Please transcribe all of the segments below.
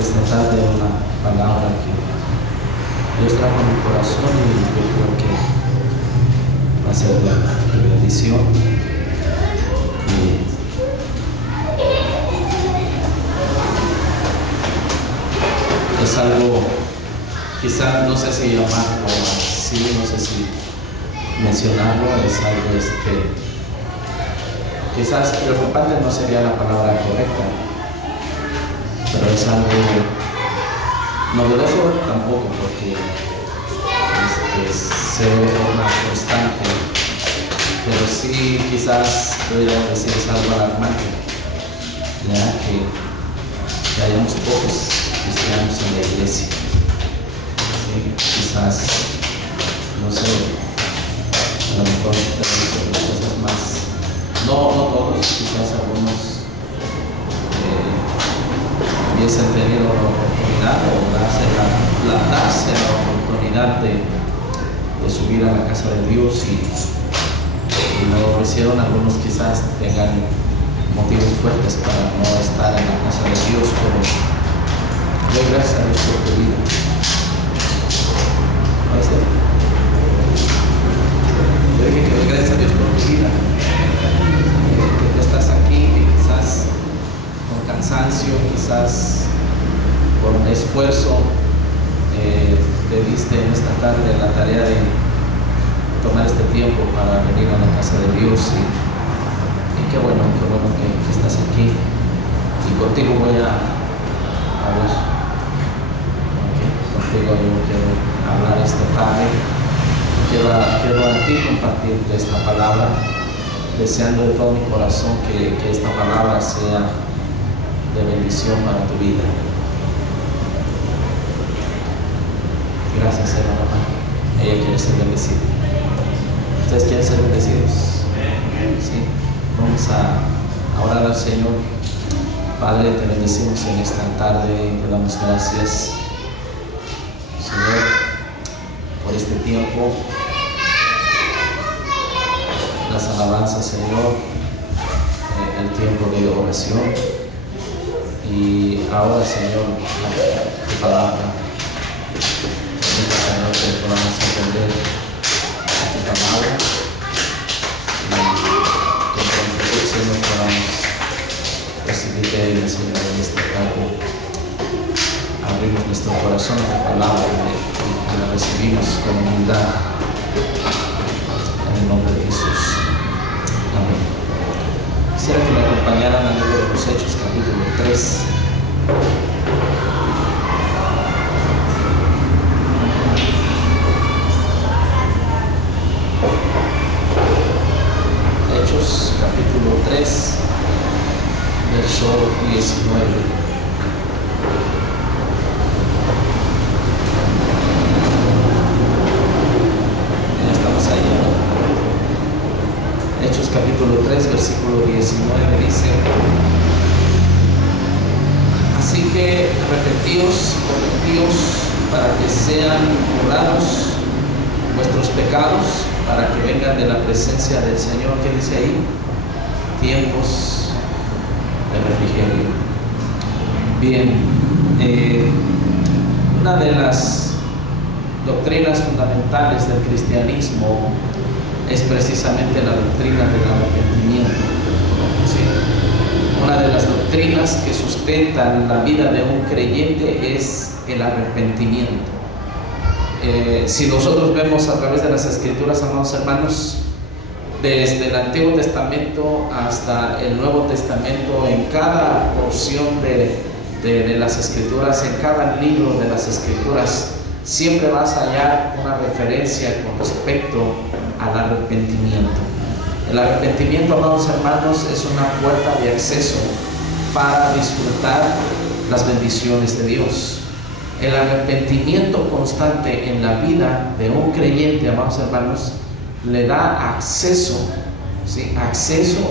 esta tarde una palabra que Dios trajo en mi corazón y yo creo que va a ser de bendición. Y es algo, quizás no sé si llamarlo así, no sé si mencionarlo, es algo quizás preocupante no sería la palabra correcta, pero es algo novedoso tampoco, porque se ve de forma constante, pero sí quizás podría decir es algo alarmante, ya que hayamos pocos cristianos en la iglesia. ¿Sí? Quizás, no sé, a lo mejor tenemos otras cosas más. No todos, quizás algunos hubiesen tenido la oportunidad o darse la oportunidad de subir a la casa de Dios y no lo hicieron. Algunos quizás tengan motivos fuertes para no estar en la casa de Dios, pero doy gracias a Dios por tu vida. Yo dije que doy gracias a Dios por tu vida, que tú estás aquí, que quizás con cansancio, quizás por esfuerzo, te diste en esta tarde la tarea de tomar este tiempo para venir a la casa de Dios y qué bueno que estás aquí y contigo voy a ver. Contigo yo quiero hablar esta tarde, quiero a ti compartirte esta palabra, deseando de todo mi corazón que esta palabra sea de bendición para tu vida. Gracias, hermana. Ella quiere ser bendecida. ¿Ustedes quieren ser bendecidos? Sí. Vamos a orar al Señor. Padre, te bendecimos en esta tarde y te damos gracias, Señor, por este tiempo. Las alabanzas, Señor, el tiempo de oración. Y ahora, Señor, tu palabra. Señor, que podamos entender tu palabra y que con tu Señor podamos recibir de ella, Señor, en esta tarde. Abrimos nuestro corazón a tu palabra y la recibimos con humildad en el nombre de Jesús. Amén. Quisiera que me acompañaran al libro de los Hechos, capítulo 3. Hechos capítulo 3, verso 19. Ya estamos ahí, ¿no? Hechos capítulo 3, versículo 19 dice: así que arrepentíos, convertíos, para que sean borrados vuestros pecados, para que vengan de la presencia del Señor. ¿Qué dice ahí? Tiempos de refrigerio. Bien, una de las doctrinas fundamentales del cristianismo es precisamente la doctrina del arrepentimiento. ¿Sí? Una de las doctrinas que sustentan la vida de un creyente es el arrepentimiento. Si nosotros vemos a través de las Escrituras, amados hermanos, desde el Antiguo Testamento hasta el Nuevo Testamento, en cada porción de las Escrituras, en cada libro de las Escrituras, siempre vas a hallar una referencia con respecto al arrepentimiento. El arrepentimiento, amados hermanos, es una puerta de acceso para disfrutar las bendiciones de Dios. El arrepentimiento constante en la vida de un creyente, amados hermanos, le da acceso, ¿sí? Acceso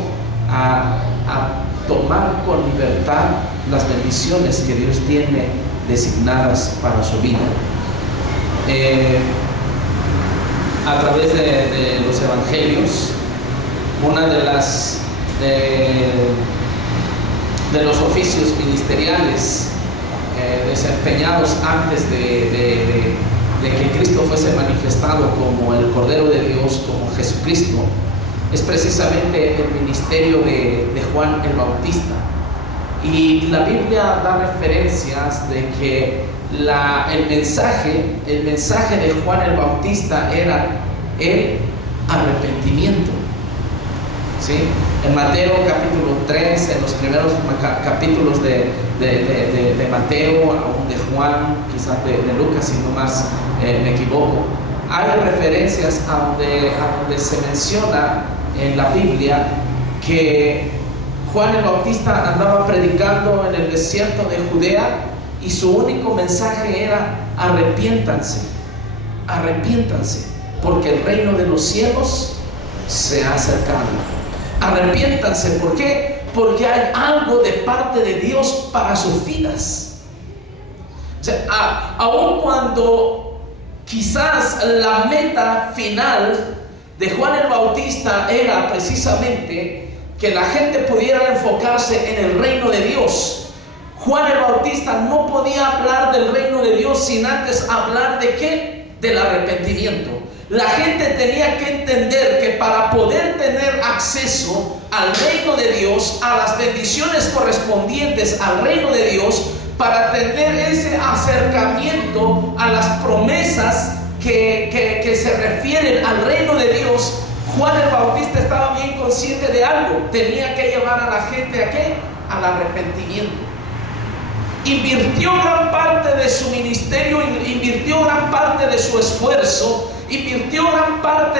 a tomar con libertad las bendiciones que Dios tiene designadas para su vida. A través de los evangelios, una de los oficios ministeriales desempeñados antes de que Cristo fuese manifestado como el Cordero de Dios, como Jesucristo, es precisamente el ministerio de Juan el Bautista. Y la Biblia da referencias de que el mensaje de Juan el Bautista era el arrepentimiento. ¿Sí? En Mateo capítulo 3, en los primeros capítulos de Mateo, aún de Juan, quizás de Lucas, si no más me equivoco, hay referencias a donde se menciona en la Biblia que Juan el Bautista andaba predicando en el desierto de Judea y su único mensaje era: arrepiéntanse, arrepiéntanse, porque el reino de los cielos se ha acercado. Arrepiéntanse, ¿por qué? Porque hay algo de parte de Dios para sus vidas. O sea, aun cuando quizás la meta final de Juan el Bautista era precisamente que la gente pudiera enfocarse en el reino de Dios, Juan el Bautista no podía hablar del reino de Dios sin antes hablar ¿de qué? Del arrepentimiento. La gente tenía que entender que para poder tener acceso al reino de Dios, a las bendiciones correspondientes al reino de Dios, para tener ese acercamiento a las promesas que se refieren al reino de Dios, Juan el Bautista estaba bien consciente de algo: tenía que llevar a la gente ¿a qué? Al arrepentimiento. Invirtió gran parte de su ministerio, invirtió gran parte de su esfuerzo, invirtió gran parte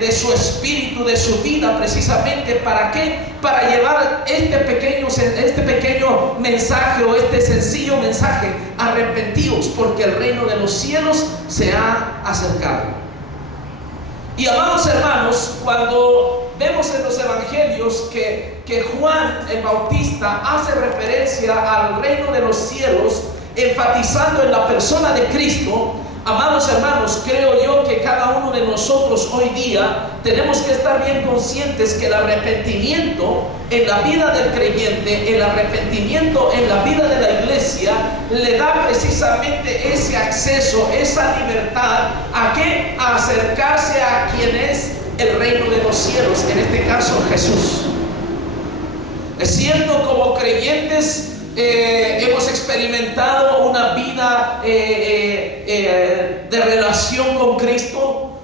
de su espíritu, de su vida, precisamente ¿para qué? Para llevar este pequeño mensaje, o este sencillo mensaje: arrepentíos, porque el reino de los cielos se ha acercado. Y amados hermanos, cuando vemos en los evangelios que Juan el Bautista hace referencia al reino de los cielos, enfatizando en la persona de Cristo, amados hermanos, creo yo que cada uno de nosotros hoy día tenemos que estar bien conscientes que el arrepentimiento en la vida del creyente, el arrepentimiento en la vida de la iglesia, le da precisamente ese acceso, esa libertad ¿a qué? A acercarse a quien es el reino de los cielos, en este caso Jesús. Es cierto, como creyentes hemos experimentado una vida de relación con Cristo,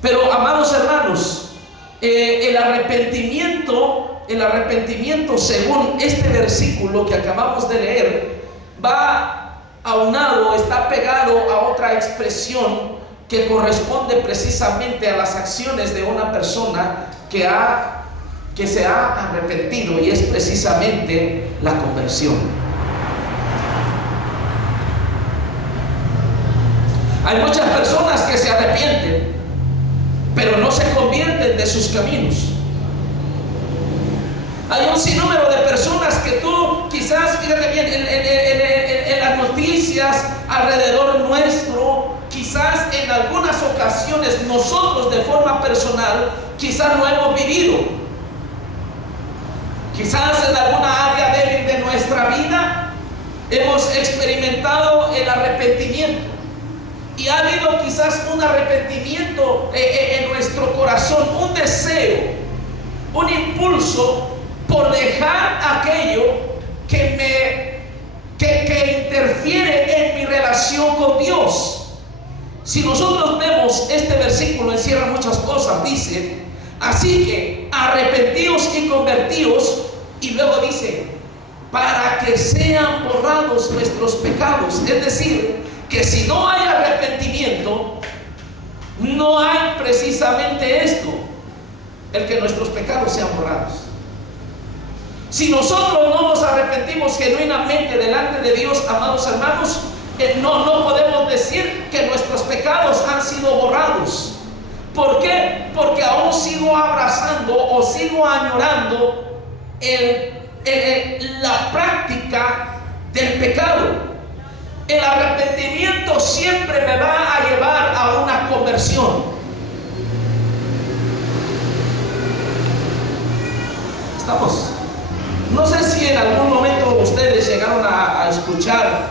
pero amados hermanos, el arrepentimiento según este versículo que acabamos de leer va aunado, está pegado a otra expresión que corresponde precisamente a las acciones de una persona que se ha arrepentido, y es precisamente la conversión. Hay muchas personas que se arrepienten, pero no se convierten de sus caminos. Hay un sinnúmero de personas que tú quizás, fíjate bien, en las noticias alrededor nuestro, quizás en algunas ocasiones nosotros de forma personal quizás lo hemos vivido. Quizás en alguna área débil de nuestra vida hemos experimentado el arrepentimiento, y ha habido quizás un arrepentimiento en nuestro corazón, un deseo, un impulso por dejar aquello que interfiere en mi relación con Dios. Si nosotros vemos este versículo, encierra muchas cosas. Dice: así que arrepentíos y convertíos, y luego dice: para que sean borrados nuestros pecados. Es decir, que si no hay arrepentimiento, no hay precisamente esto, el que nuestros pecados sean borrados. Si nosotros no nos arrepentimos genuinamente delante de Dios, amados hermanos, no podemos decir que nuestros pecados han sido borrados. ¿Por qué? Porque aún sigo abrazando o sigo añorando la práctica del pecado. El arrepentimiento siempre me va a llevar a una conversión. ¿Estamos? No sé si en algún momento ustedes llegaron a escuchar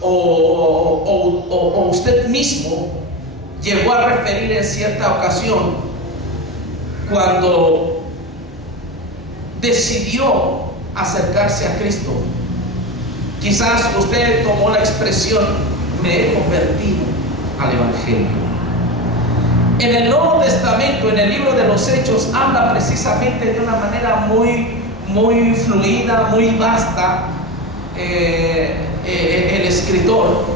o usted mismo llegó a referir en cierta ocasión cuando decidió acercarse a Cristo? Quizás usted tomó la expresión: me he convertido al Evangelio. En el Nuevo Testamento, en el libro de los Hechos, habla precisamente de una manera muy fluida, muy vasta, el escritor,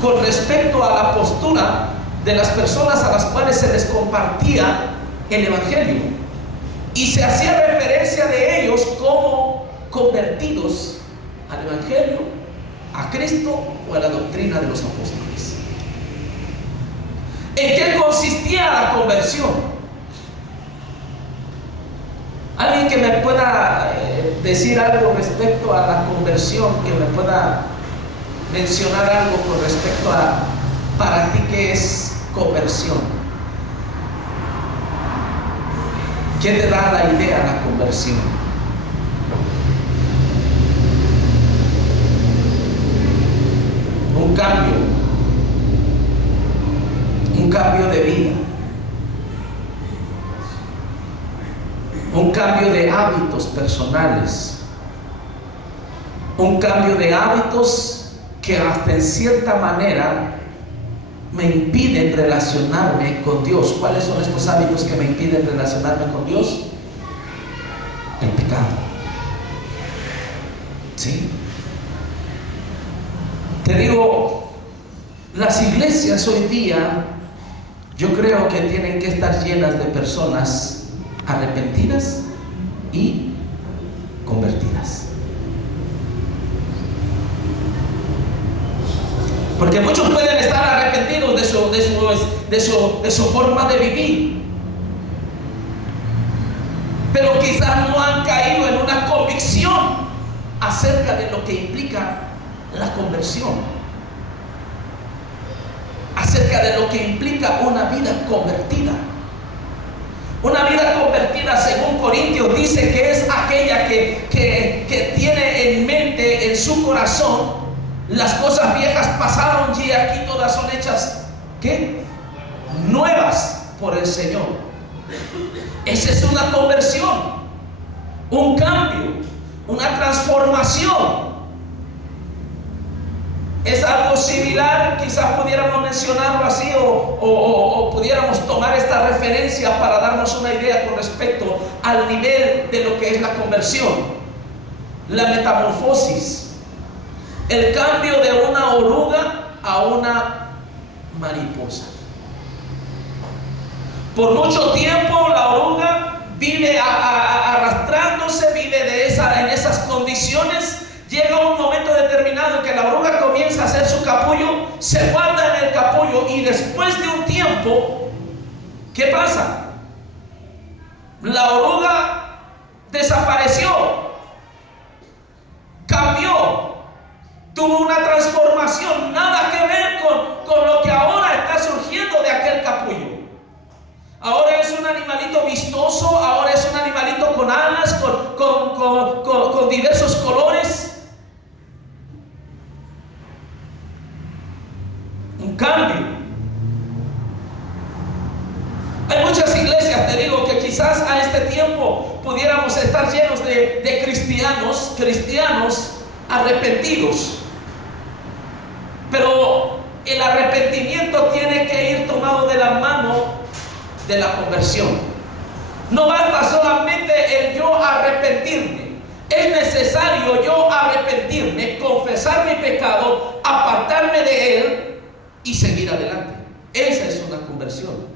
con respecto a la postura de las personas a las cuales se les compartía el Evangelio, y se hacía referencia de ellos como convertidos al Evangelio, a Cristo o a la doctrina de los apóstoles. ¿En qué consistía la conversión? Alguien que me pueda decir algo respecto a la conversión, que me pueda mencionar algo con respecto a, para ti, ¿qué es conversión? ¿Qué te da la idea de la conversión? Un cambio de vida, un cambio de hábitos personales, un cambio de hábitos que hasta en cierta manera me impiden relacionarme con Dios. ¿Cuáles son estos hábitos que me impiden relacionarme con Dios? El pecado. ¿Sí? Te digo, las iglesias hoy día, yo creo que tienen que estar llenas de personas arrepentidas y convertidas. Porque muchos pueden estar arrepentidos de su forma de vivir, pero quizás no han caído en una convicción acerca de lo que implica la conversión, acerca de lo que implica una vida convertida. Una vida convertida, según Corintios, dice que es aquella que tiene en mente, en su corazón, las cosas viejas pasaron y aquí todas son hechas, ¿qué? Nuevas por el Señor. Esa es una conversión, un cambio, una transformación. Es algo similar, quizás pudiéramos mencionarlo así, o pudiéramos tomar esta referencia para darnos una idea con respecto al nivel de lo que es la conversión, la metamorfosis, el cambio de una oruga a una mariposa. Por mucho tiempo la oruga vive arrastrándose, vive en esas condiciones. Llega un momento determinado en que la oruga comienza a hacer su capullo, se guarda en el capullo, y después de un tiempo, ¿qué pasa? La oruga desapareció, cambió, tuvo una transformación, nada que ver con lo que ahora está surgiendo de aquel capullo. Ahora es un animalito vistoso, ahora es un animalito con alas, con diversos colores. Un cambio. Hay muchas iglesias, te digo, que quizás a este tiempo pudiéramos estar llenos de cristianos arrepentidos, pero el arrepentimiento tiene que ir tomado de la mano de la conversión. No basta solamente el yo arrepentirme, es necesario yo arrepentirme, confesar mi pecado, apartarme de él y seguir adelante. Esa es una conversión.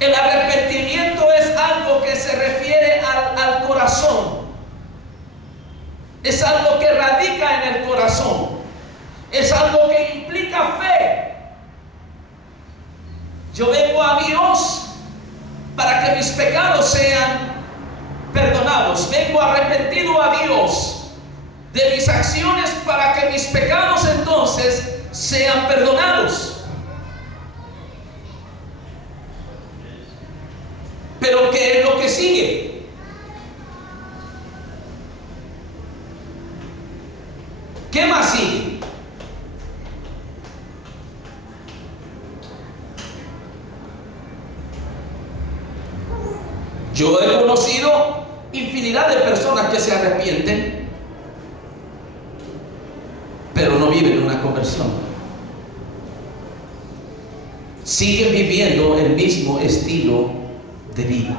El arrepentimiento es algo que se refiere al corazón, es algo que radica en el corazón, es algo que implica fe. Yo vengo a Dios para que mis pecados sean perdonados. Vengo arrepentido a Dios de mis acciones para que mis pecados entonces sean perdonados. Pero ¿qué es lo que sigue? Yo he conocido infinidad de personas que se arrepienten, pero no viven una conversión. Siguen viviendo el mismo estilo de vida.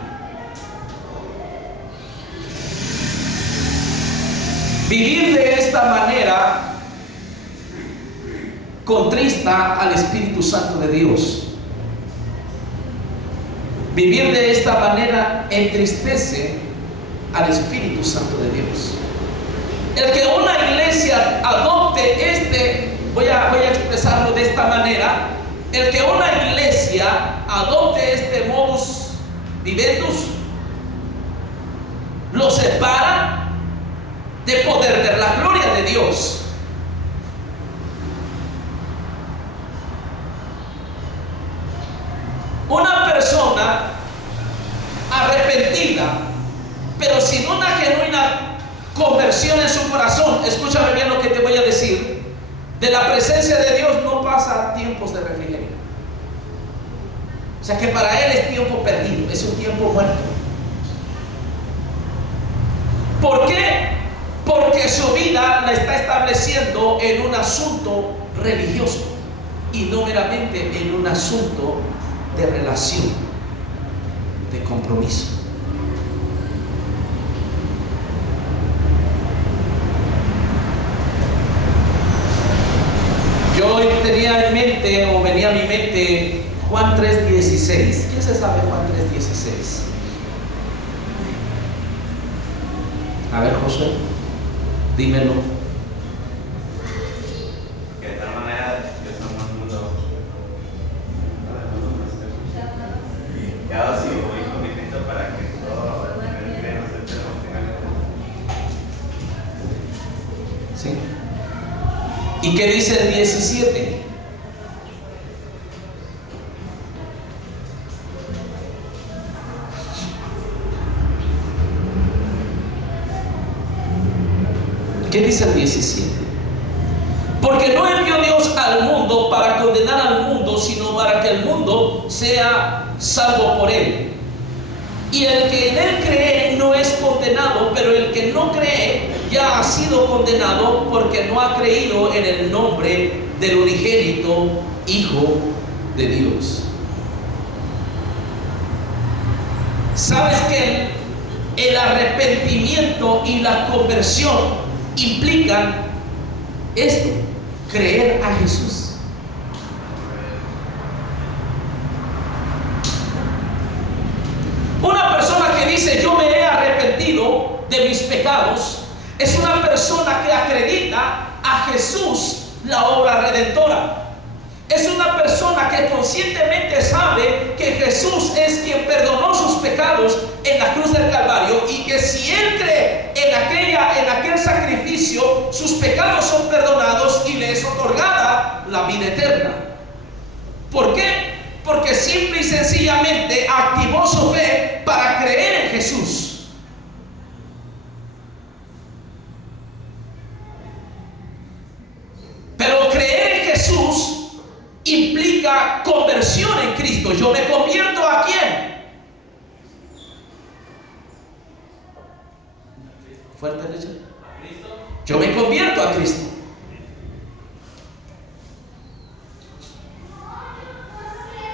Vivir de esta manera contrista al Espíritu Santo de Dios. Vivir de esta manera entristece al Espíritu Santo de Dios. El que una iglesia adopte voy a expresarlo de esta manera, el que una iglesia adopte este modus vivendus lo separa de poder ver la gloria de Dios. Una persona arrepentida, pero sin una genuina conversión en su corazón, escúchame bien lo que te voy a decir, de la presencia de Dios no pasa tiempos de refrigerio. O sea que para él es tiempo perdido, es un tiempo muerto. ¿Por qué? Porque su vida la está estableciendo en un asunto religioso y no meramente en un asunto de relación, de compromiso. Yo tenía en mente, o venía a mi mente, Juan 3:16. ¿Quién se sabe Juan 3:16? A ver, Josué, dímelo. Que de tal manera Dios amó al mundo, que ha dado su Hijo unigénito para que todo el que cree no se pierda, mas tenga vida eterna. ¿Sí? ¿Y qué dice el 17? ¿Qué dice el 17? Porque no envió Dios al mundo para condenar al mundo, sino para que el mundo sea salvo por él. Y el que en él cree no es condenado, pero el que no cree ya ha sido condenado porque no ha creído en el nombre del unigénito Hijo de Dios. ¿Sabes que el arrepentimiento y la conversión implican esto? Creer a Jesús. Una persona que dice yo me he arrepentido de mis pecados es una persona que acredita a Jesús la obra redentora. Es una persona que conscientemente sabe que Jesús es quien perdonó sus pecados en la cruz del Calvario y que si él cree en aquel sacrificio, sus pecados son perdonados y le es otorgada la vida eterna. ¿Por qué? Porque simple y sencillamente activó su fe para creer en Jesús. Pero creer en Jesús implica conversión en Cristo. Yo me convierto ¿a quién? Fuerte, Richard. Yo me convierto a Cristo.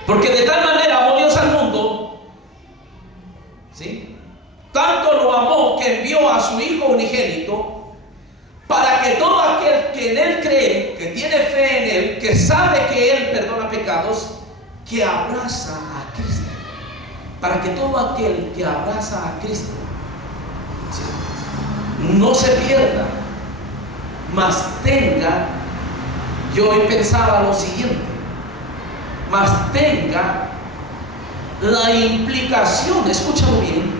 Porque de tal manera amó Dios al mundo, ¿sí? Tanto lo amó que envió a su Hijo unigénito, para que todo aquel que en Él cree, que tiene fe en Él, que sabe que Él perdona pecados, que abraza a Cristo. Para que todo aquel que abraza a Cristo, ¿sí?, no se pierda, mas tenga, yo hoy pensaba lo siguiente, mas tenga la implicación, escúchalo bien,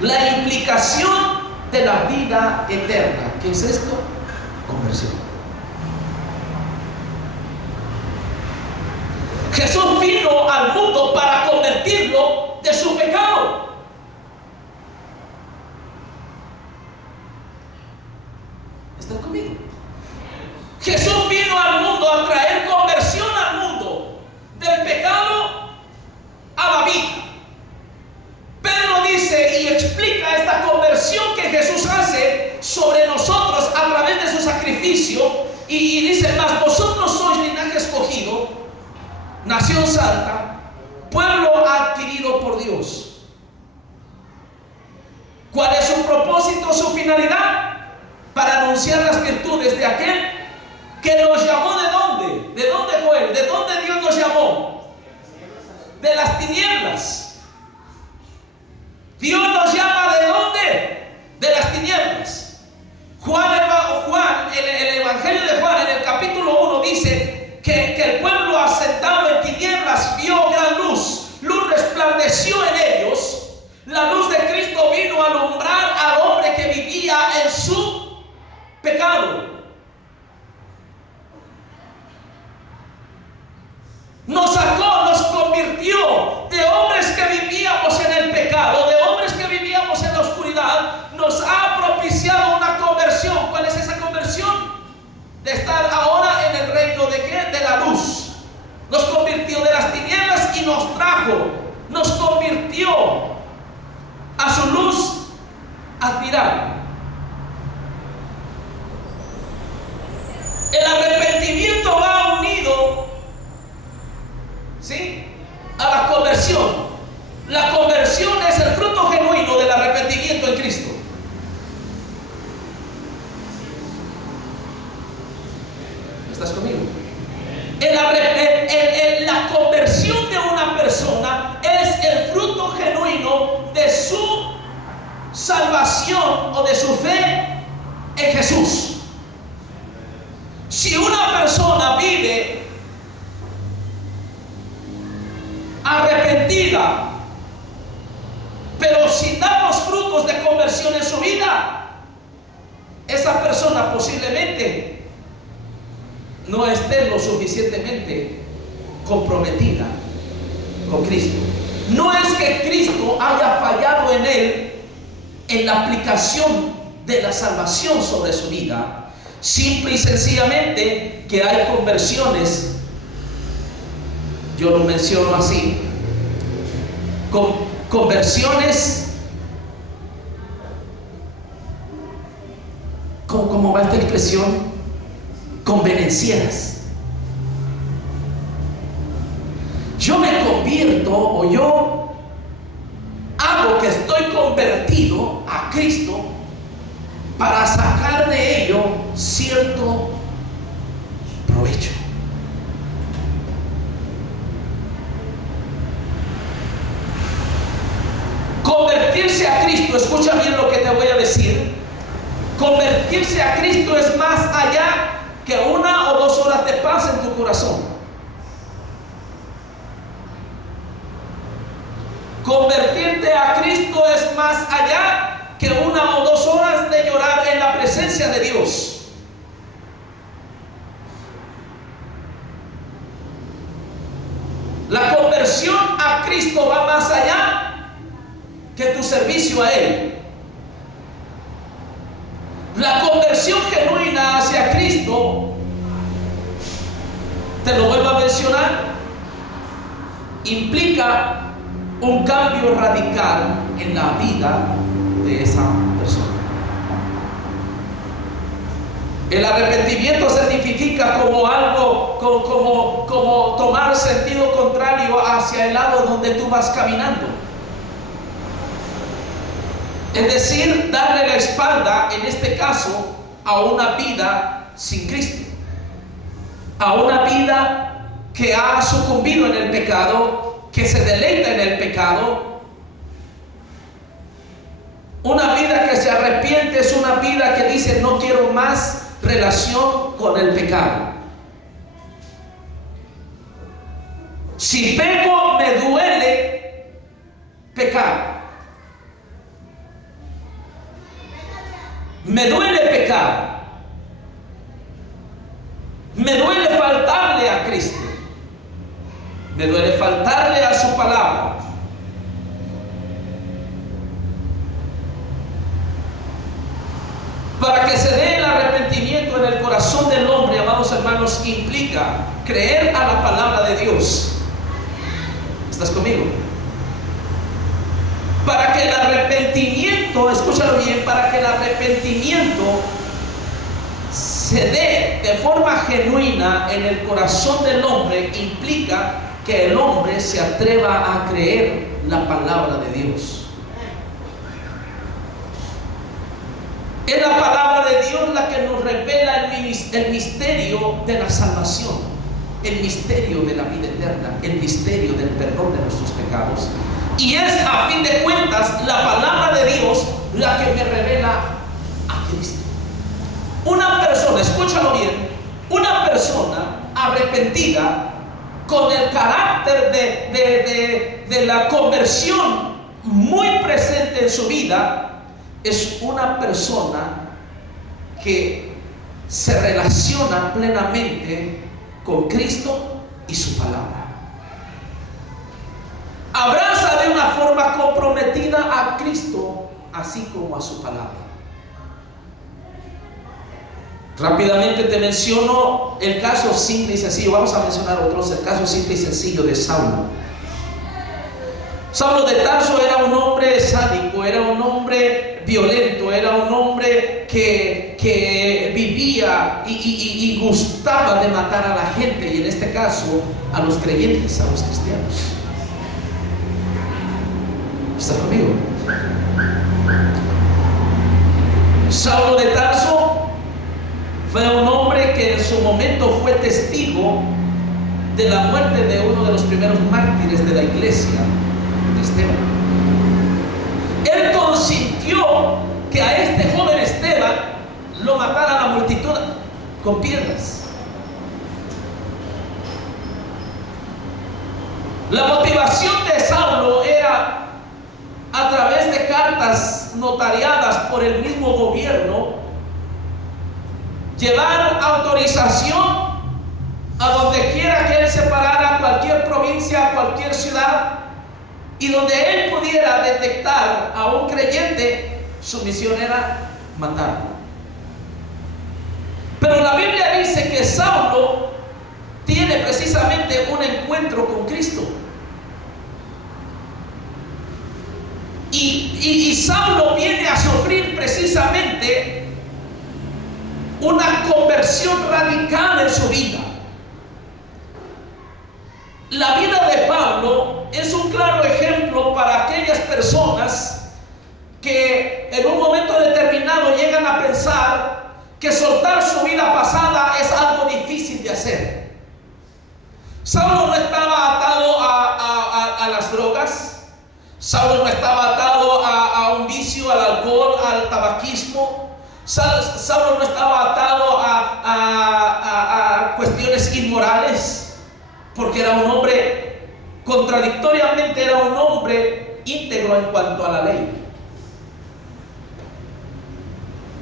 la implicación de la vida eterna. ¿Qué es esto? Conversión. Jesús vino al mundo para convertirlo de su pecado. ¿Están conmigo? Jesús vino al mundo a traer conversión al mundo, del pecado a la vida. Pedro dice, juicio, y dice más: vosotros sois linaje escogido, nación santa, pueblo adquirido por Dios. ¿Cuál es su propósito, su finalidad? Para anunciar las virtudes de aquel que nos llamó. ¿De dónde? ¿De dónde fue él? ¿De dónde Dios nos llamó? De las tinieblas. Dios nos llama ¿de dónde? De las tinieblas. El Evangelio de Juan, en el capítulo 1, dice que el pueblo asentado en tinieblas vio gran luz. Luz resplandeció en ellos. La luz de Cristo vino a alumbrar al hombre que vivía en su pecado. Nos sacó, nos convirtió de hombres que vivíamos en el pecado, de hombres que vivíamos en la oscuridad. Nos ha propiciado una conversión. ¿Cuál es esa conversión? De estar ahora en el reino ¿de qué? De la luz. Nos convirtió de las tinieblas y nos trajo, nos convirtió a su luz admirable. El arrepentimiento va unido, ¿sí?, a la conversión. La conversión es el fruto genuino del arrepentimiento en Cristo. ¿Estás conmigo? La conversión de una persona es el fruto genuino de su salvación o de su fe en Jesús. Si una persona vive arrepentida, pero sin dar los frutos de conversión en su vida, esa persona posiblemente no esté lo suficientemente comprometida con Cristo. No es que Cristo haya fallado en él en la aplicación de la salvación sobre su vida. Simple y sencillamente que hay conversiones, yo lo menciono así, conversiones, ¿cómo va esta expresión? Convenencieras. Yo me convierto, o yo hago que estoy convertido a Cristo para sacar de ello cierto provecho. Convertirse a Cristo, escucha bien lo que te voy a decir. Convertirse a Cristo es más allá que 1 o 2 horas de paz en tu corazón. Convertirte a Cristo es más allá que 1 o 2 horas de llorar en la presencia de Dios. La conversión a Cristo va más allá que tu servicio a Él. La conversión genuina hacia Cristo, te lo vuelvo a mencionar, implica un cambio radical en la vida de esa persona. El arrepentimiento se tipifica como algo, como tomar sentido contrario hacia el lado donde tú vas caminando. Es decir, darle la espalda, en este caso, a una vida sin Cristo, a una vida que ha sucumbido en el pecado, que se deleita en el pecado. Una vida que se arrepiente es una vida que dice: no quiero más relación con el pecado. Si peco, me duele pecar. Me duele pecar. Me duele faltarle a Cristo. Me duele faltarle a su palabra. Para que se dé el arrepentimiento en el corazón del hombre, amados hermanos, implica creer a la palabra de Dios. ¿Estás conmigo? Para que el arrepentimiento, escúchalo bien, para que el arrepentimiento se dé de forma genuina en el corazón del hombre implica que el hombre se atreva a creer la palabra de Dios. Es la palabra de Dios la que nos revela el misterio de la salvación, el misterio de la vida eterna, el misterio del perdón de nuestros pecados. Y es, a fin de cuentas, la palabra de Dios la que me revela a Cristo. Una persona, escúchalo bien, una persona arrepentida con el carácter de la conversión muy presente en su vida, es una persona que se relaciona plenamente con Cristo y su palabra. Abraza de una forma comprometida a Cristo, así como a su palabra. Rápidamente te menciono el caso simple y sencillo. Vamos a mencionar otros. El caso simple y sencillo de Saulo. Saulo de Tarso era un hombre sádico, era un hombre violento, era un hombre que vivía y gustaba de matar a la gente, y en este caso a los creyentes, a los cristianos. ¿Estás conmigo? Saulo de Tarso fue un hombre que en su momento fue testigo de la muerte de uno de los primeros mártires de la iglesia, de Esteban. Él consintió que a este joven Esteban lo matara la multitud con piedras. La motivación de Saulo era, a través de cartas notariadas por el mismo gobierno, llevar autorización a donde quiera que él se parara, a cualquier provincia, a cualquier ciudad, y donde él pudiera detectar a un creyente, su misión era matarlo. Pero la Biblia dice que Saulo tiene precisamente un encuentro con Cristo. Y Saulo viene a sufrir precisamente una conversión radical en su vida. La vida de Pablo es un claro ejemplo para aquellas personas que en un momento determinado llegan a pensar que soltar su vida pasada es algo difícil de hacer. Saulo no estaba atado a las drogas. Saulo no estaba atado a un vicio, al alcohol, al tabaquismo. Saulo no estaba atado a cuestiones inmorales, porque era un hombre, contradictoriamente era un hombre íntegro en cuanto a la ley.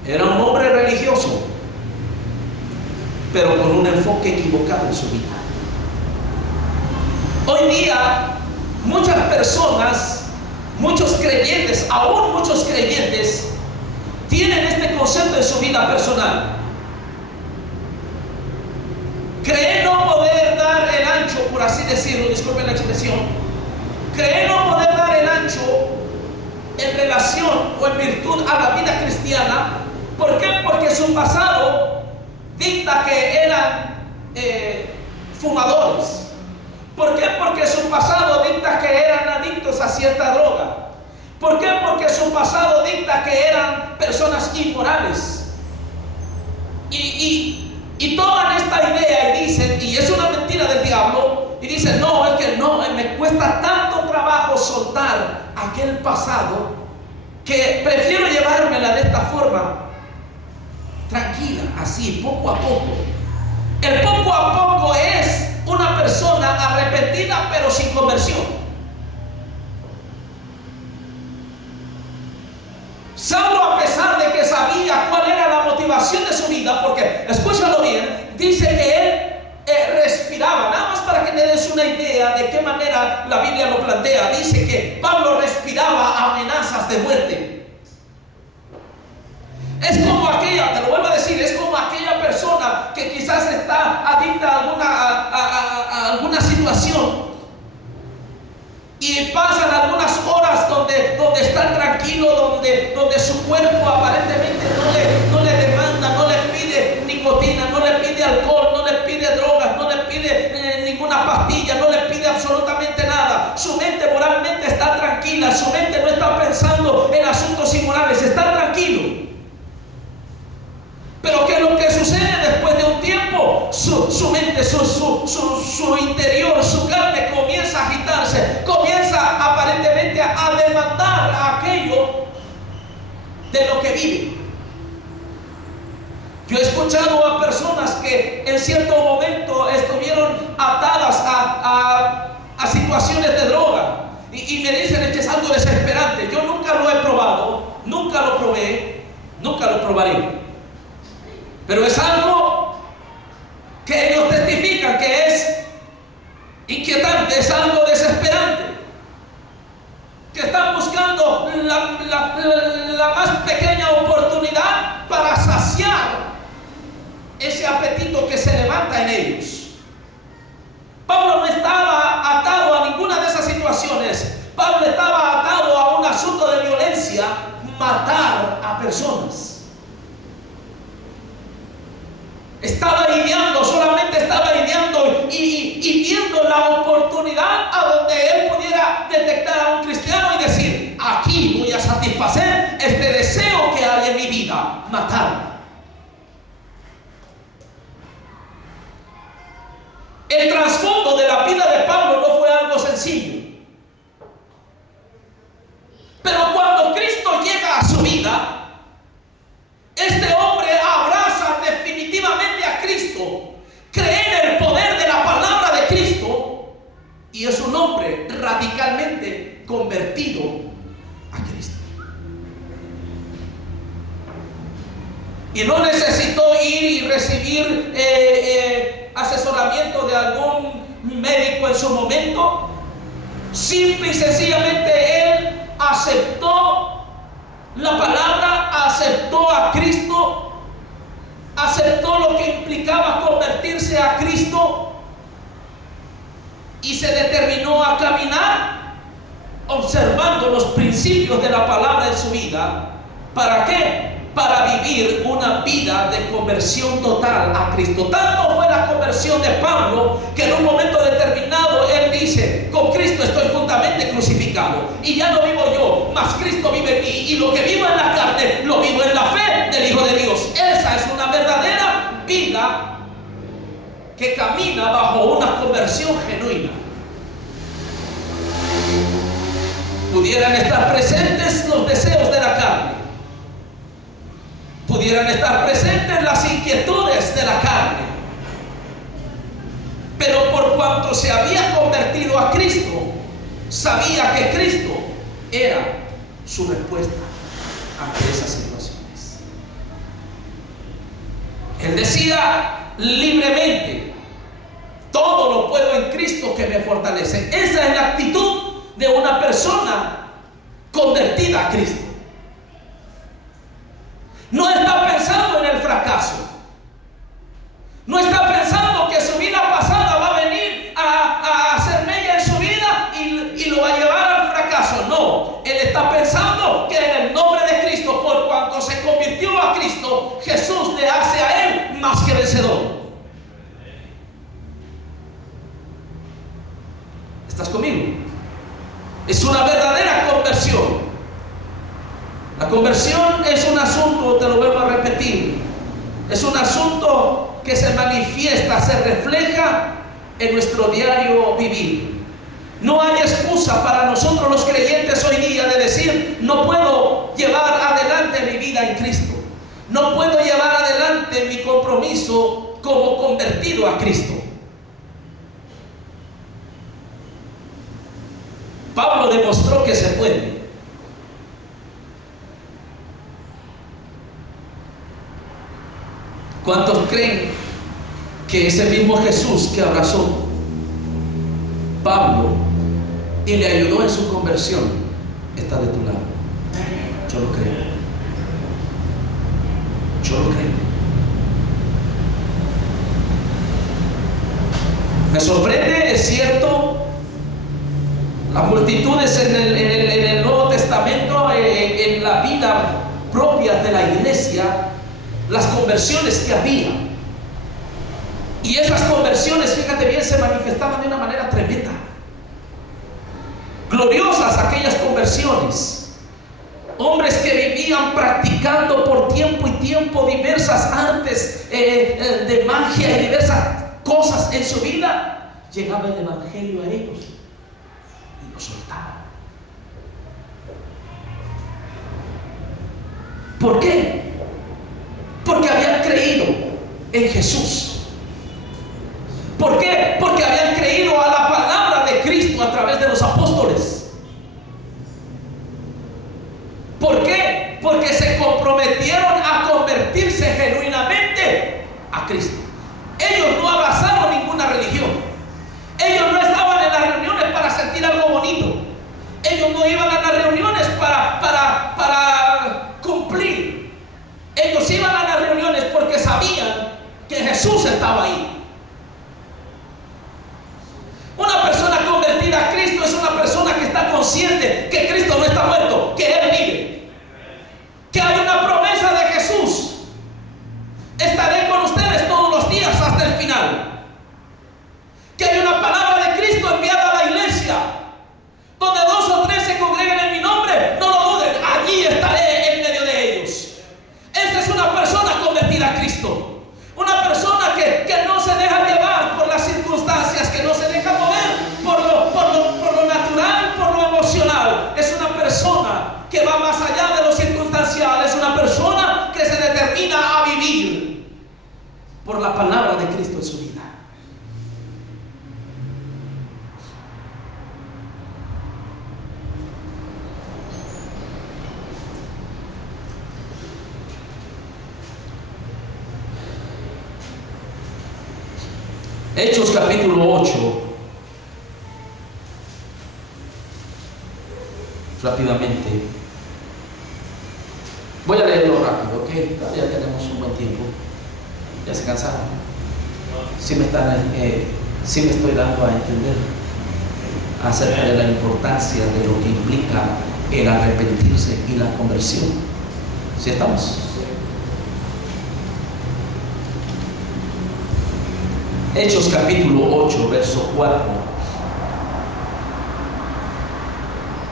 Era un hombre religioso, pero con un enfoque equivocado en su vida. Hoy día muchas personas, muchos creyentes, aún muchos creyentes, tienen este concepto en su vida personal. Creen no poder dar el ancho, por así decirlo, disculpen la expresión, creen no poder dar el ancho en relación o en virtud a la vida cristiana. ¿Por qué? Porque su pasado dicta que eran fumadores. ¿Por qué? Porque su pasado dicta que eran adictos a cierta droga. ¿Por qué? Porque su pasado dicta que eran personas inmorales. Y toman esta idea y dicen, y es una mentira del diablo, y dicen, no, es que no, me cuesta tanto trabajo soltar aquel pasado que prefiero llevármela de esta forma, tranquila, así, poco a poco. El poco a poco es una persona arrepentida pero sin conversión. Saulo, a pesar de que sabía cuál era la motivación de su vida, porque, escúchalo bien, dice que él respiraba, nada más para que te des una idea de qué manera la Biblia lo plantea. Dice que Pablo respiraba amenazas de muerte. Es como aquella, te lo vuelvo a decir, es como aquella persona que quizás está adicta a alguna situación y pasan algunas horas donde está tranquilo, donde su cuerpo aparentemente no le demanda, no le pide nicotina. su mente no está pensando en asuntos inmorales, está tranquilo. Pero ¿qué es lo que sucede después de un tiempo? Su mente, su interior, su carne comienza a agitarse, comienza aparentemente a demandar aquello de lo que vive. Yo he escuchado a personas que en cierto momento estuvieron atadas a situaciones de droga y me dicen que es algo desesperante. Yo nunca lo he probado, nunca lo probé, nunca lo probaré. Pero es algo que ellos testifican que es inquietante, es algo desesperante. Que están buscando la más pequeña oportunidad para saciar ese apetito que se levanta en ellos. Pablo no estaba atado a ninguna de esas situaciones. Pablo estaba atado a un asunto de violencia, matar a personas. Estaba ideando, solamente estaba ideando y viendo la oportunidad a donde él pudiera detectar a un cristiano y decir: aquí voy a satisfacer este deseo que hay en mi vida, matar. El trasfondo de la vida de Pablo no fue algo sencillo. Pero cuando Cristo llega a su vida, este hombre abraza definitivamente a Cristo, cree en el poder de la palabra de Cristo y es un hombre radicalmente convertido a Cristo. Y no necesitó ir y recibir asesoramiento de algún médico en su momento. Simple y sencillamente él aceptó la palabra, aceptó a Cristo, aceptó lo que implicaba convertirse a Cristo y se determinó a caminar observando los principios de la palabra en su vida. ¿Para qué? Para vivir una vida de conversión total a Cristo. Tanto fue la conversión de Pablo que en un momento determinado él dice: con Cristo estoy juntamente crucificado y ya no vivo yo, mas Cristo vive en mí, y lo que vivo en la carne lo vivo en la fe del Hijo de Dios. Esa es una verdadera vida que camina bajo una conversión genuina. Pudieran estar presentes los deseos de la carne, pudieran estar presentes las inquietudes de la carne, pero por cuanto se había convertido a Cristo, sabía que Cristo era su respuesta ante esas situaciones. Él decía libremente: todo lo puedo en Cristo que me fortalece. Esa es la actitud de una persona convertida a Cristo. No está pensando en el fracaso. No está pensando que su vida pasada va a venir a hacer mella en su vida y lo va a llevar al fracaso. No, él está pensando que en el nombre de Cristo, por cuanto se convirtió a Cristo, Jesús le hace a él más que vencedor. ¿Estás conmigo? Es una verdadera conversión. La conversión es un asunto, te lo vuelvo a repetir, es un asunto que se manifiesta, se refleja en nuestro diario vivir. No hay excusa para nosotros los creyentes hoy día de decir: no puedo llevar adelante mi vida en Cristo, no puedo llevar adelante mi compromiso como convertido a Cristo. Pablo demostró que se puede. ¿Cuántos creen que ese mismo Jesús que abrazó Pablo y le ayudó en su conversión está de tu lado? Yo lo creo. Yo lo creo. Me sorprende, es cierto, las multitudes en el Nuevo Testamento, en la vida propia de la iglesia, las conversiones que había. Y esas conversiones, fíjate bien, se manifestaban de una manera tremenda. Gloriosas aquellas conversiones. Hombres que vivían practicando por tiempo y tiempo diversas artes de magia y diversas cosas en su vida. Llegaba el evangelio a ellos y lo soltaban. ¿Por qué? Porque habían creído en Jesús. ¿Por qué? Porque habían creído a la palabra de Cristo a través de los apóstoles. ¿Por qué? Porque se comprometieron a convertirse genuinamente a Cristo. Ellos no abrazaron ninguna religión. Ellos no estaban en las reuniones para sentir algo bonito. Ellos no iban a las reuniones para cumplir. Ellos iban a las reuniones porque sabían que Jesús estaba ahí. Una persona convertida a Cristo es una persona que está consciente que Cristo no está muerto, que Él vive, que hay una promesa de Jesús: estaré con ustedes todos los días hasta el final. Que hay una palabra de Cristo enviada a la iglesia, donde 2 o 3 se congreguen en mi nombre, no lo duden, allí estaré en medio de ellos. Esa es una persona convertida a Cristo. Una persona que no se deja llevar por las circunstancias, que no se deja mover por lo natural, por lo emocional. Es una persona que va más allá de lo circunstancial. Es una persona que se determina a vivir por la palabra de Cristo en su vida. Hechos capítulo 8. Rápidamente. Voy a leerlo rápido, ¿ok? Todavía tenemos un buen tiempo. ¿Ya se cansaron? Sí me estoy dando a entender acerca de la importancia de lo que implica el arrepentirse y la conversión. ¿Sí estamos? Hechos capítulo 8, verso 4.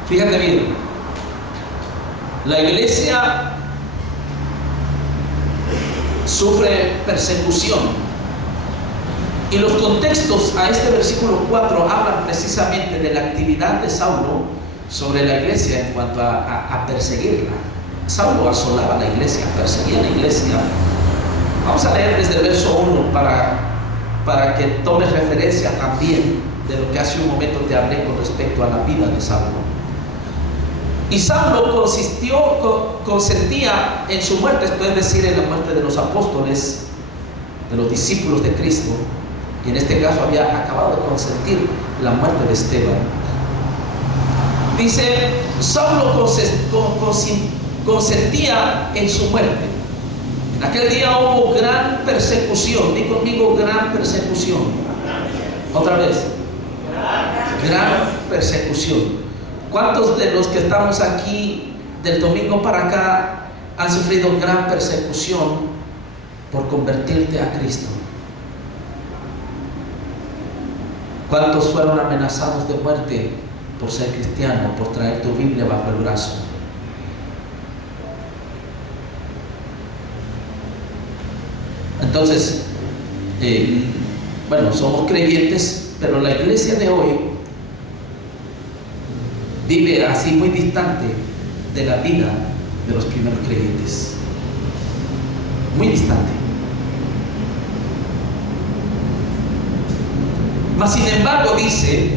Fíjate bien, la iglesia sufre persecución, y los contextos a este versículo 4 hablan precisamente de la actividad de Saulo sobre la iglesia en cuanto a perseguirla. Saulo asolaba la iglesia, perseguía la iglesia. Vamos a leer desde el verso 1 para que tomes referencia también de lo que hace un momento te hablé con respecto a la vida de Saulo. Y Saulo consentía en su muerte, esto es decir, en la muerte de los apóstoles, de los discípulos de Cristo, y en este caso había acabado de consentir la muerte de Esteban. Dice, Saulo consentía en su muerte. En aquel día hubo gran persecución. Di conmigo, gran persecución. Otra vez. Gran persecución. ¿Cuántos de los que estamos aquí del domingo para acá han sufrido gran persecución por convertirte a Cristo? ¿Cuántos fueron amenazados de muerte por ser cristiano, por traer tu Biblia bajo el brazo? Entonces, somos creyentes, pero la iglesia de hoy vive así muy distante de la vida de los primeros creyentes. Muy distante. Mas sin embargo dice,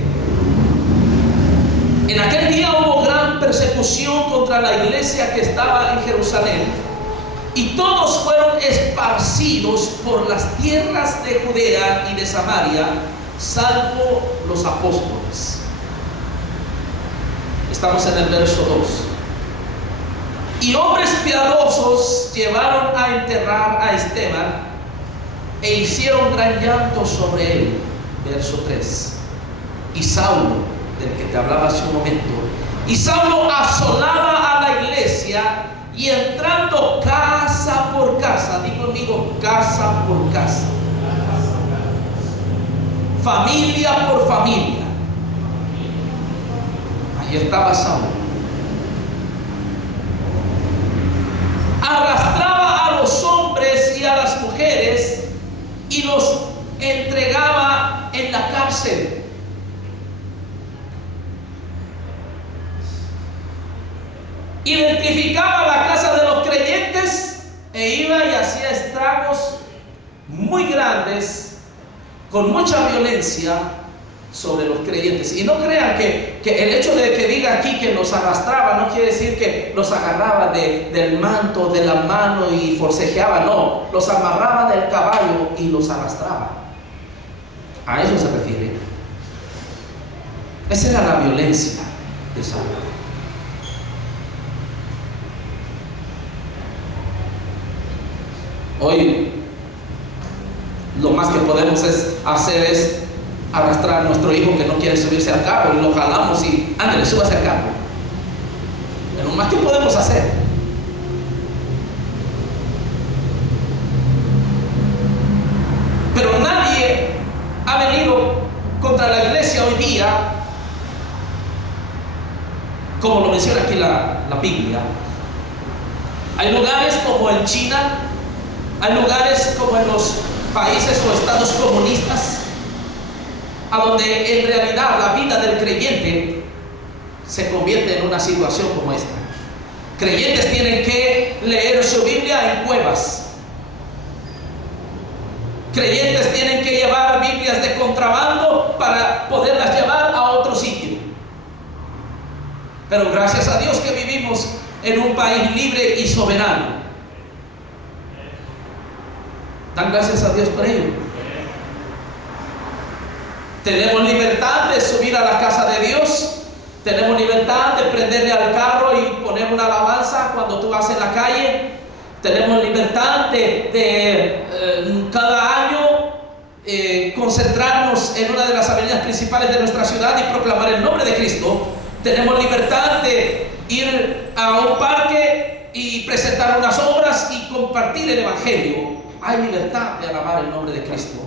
en aquel día hubo gran persecución contra la iglesia que estaba en Jerusalén, y todos fueron esparcidos por las tierras de Judea y de Samaria, salvo los apóstoles. Estamos en el verso 2. Y hombres piadosos llevaron a enterrar a Esteban e hicieron gran llanto sobre él. Verso 3. Y Saulo, del que te hablaba hace un momento, y Saulo asolaba a la iglesia, y entrando casa por casa, di conmigo, casa por casa, familia por familia, Ahí estaba Saúl. Arrastraba a los hombres y a las mujeres y los entregaba en la cárcel. Identificaba la casa de los creyentes e iba y hacía estragos muy grandes, con mucha violencia sobre los creyentes. Y no crean que el hecho de que diga aquí que los arrastraba no quiere decir que los agarraba del manto, de la mano y forcejeaba. No, los amarraba del caballo y los arrastraba. A eso se refiere. Esa era la violencia de Saúl. Hoy lo más que podemos hacer es arrastrar a nuestro hijo que no quiere subirse al carro y lo jalamos y ándale, súbase al carro. Es lo más que podemos hacer. Pero nadie ha venido contra la iglesia hoy día, como lo menciona aquí la Biblia. Hay lugares como en China, hay lugares como en los países o estados comunistas, a donde en realidad la vida del creyente se convierte en una situación como esta. Creyentes tienen que leer su Biblia en cuevas. Creyentes tienen que llevar Biblias de contrabando para poderlas llevar a otro sitio. Pero gracias a Dios que vivimos en un país libre y soberano. Dan gracias a Dios por ello. Tenemos libertad de subir a la casa de Dios. Tenemos libertad de prenderle al carro y poner una alabanza cuando tú vas en la calle. Tenemos libertad de cada año concentrarnos en una de las avenidas principales de nuestra ciudad y proclamar el nombre de Cristo. Tenemos libertad de ir a un parque y presentar unas obras y compartir el Evangelio. Hay libertad de alabar el nombre de Cristo.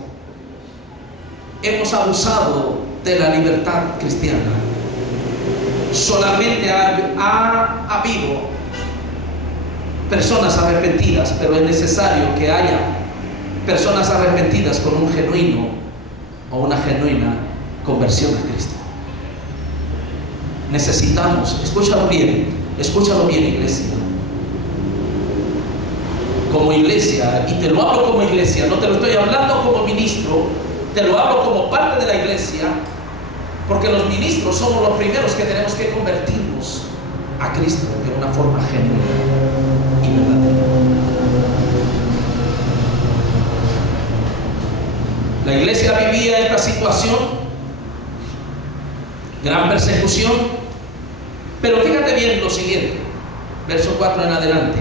Hemos abusado de la libertad cristiana. Solamente ha habido personas arrepentidas, pero es necesario que haya personas arrepentidas con un genuino o una genuina conversión a Cristo. Necesitamos, escúchalo bien, iglesia. Como iglesia, y te lo hablo como iglesia, no te lo estoy hablando como ministro, te lo hablo como parte de la iglesia, porque los ministros somos los primeros que tenemos que convertirnos a Cristo de una forma genuina y verdadera. La iglesia vivía esta situación, gran persecución, pero fíjate bien lo siguiente, verso 4 en adelante.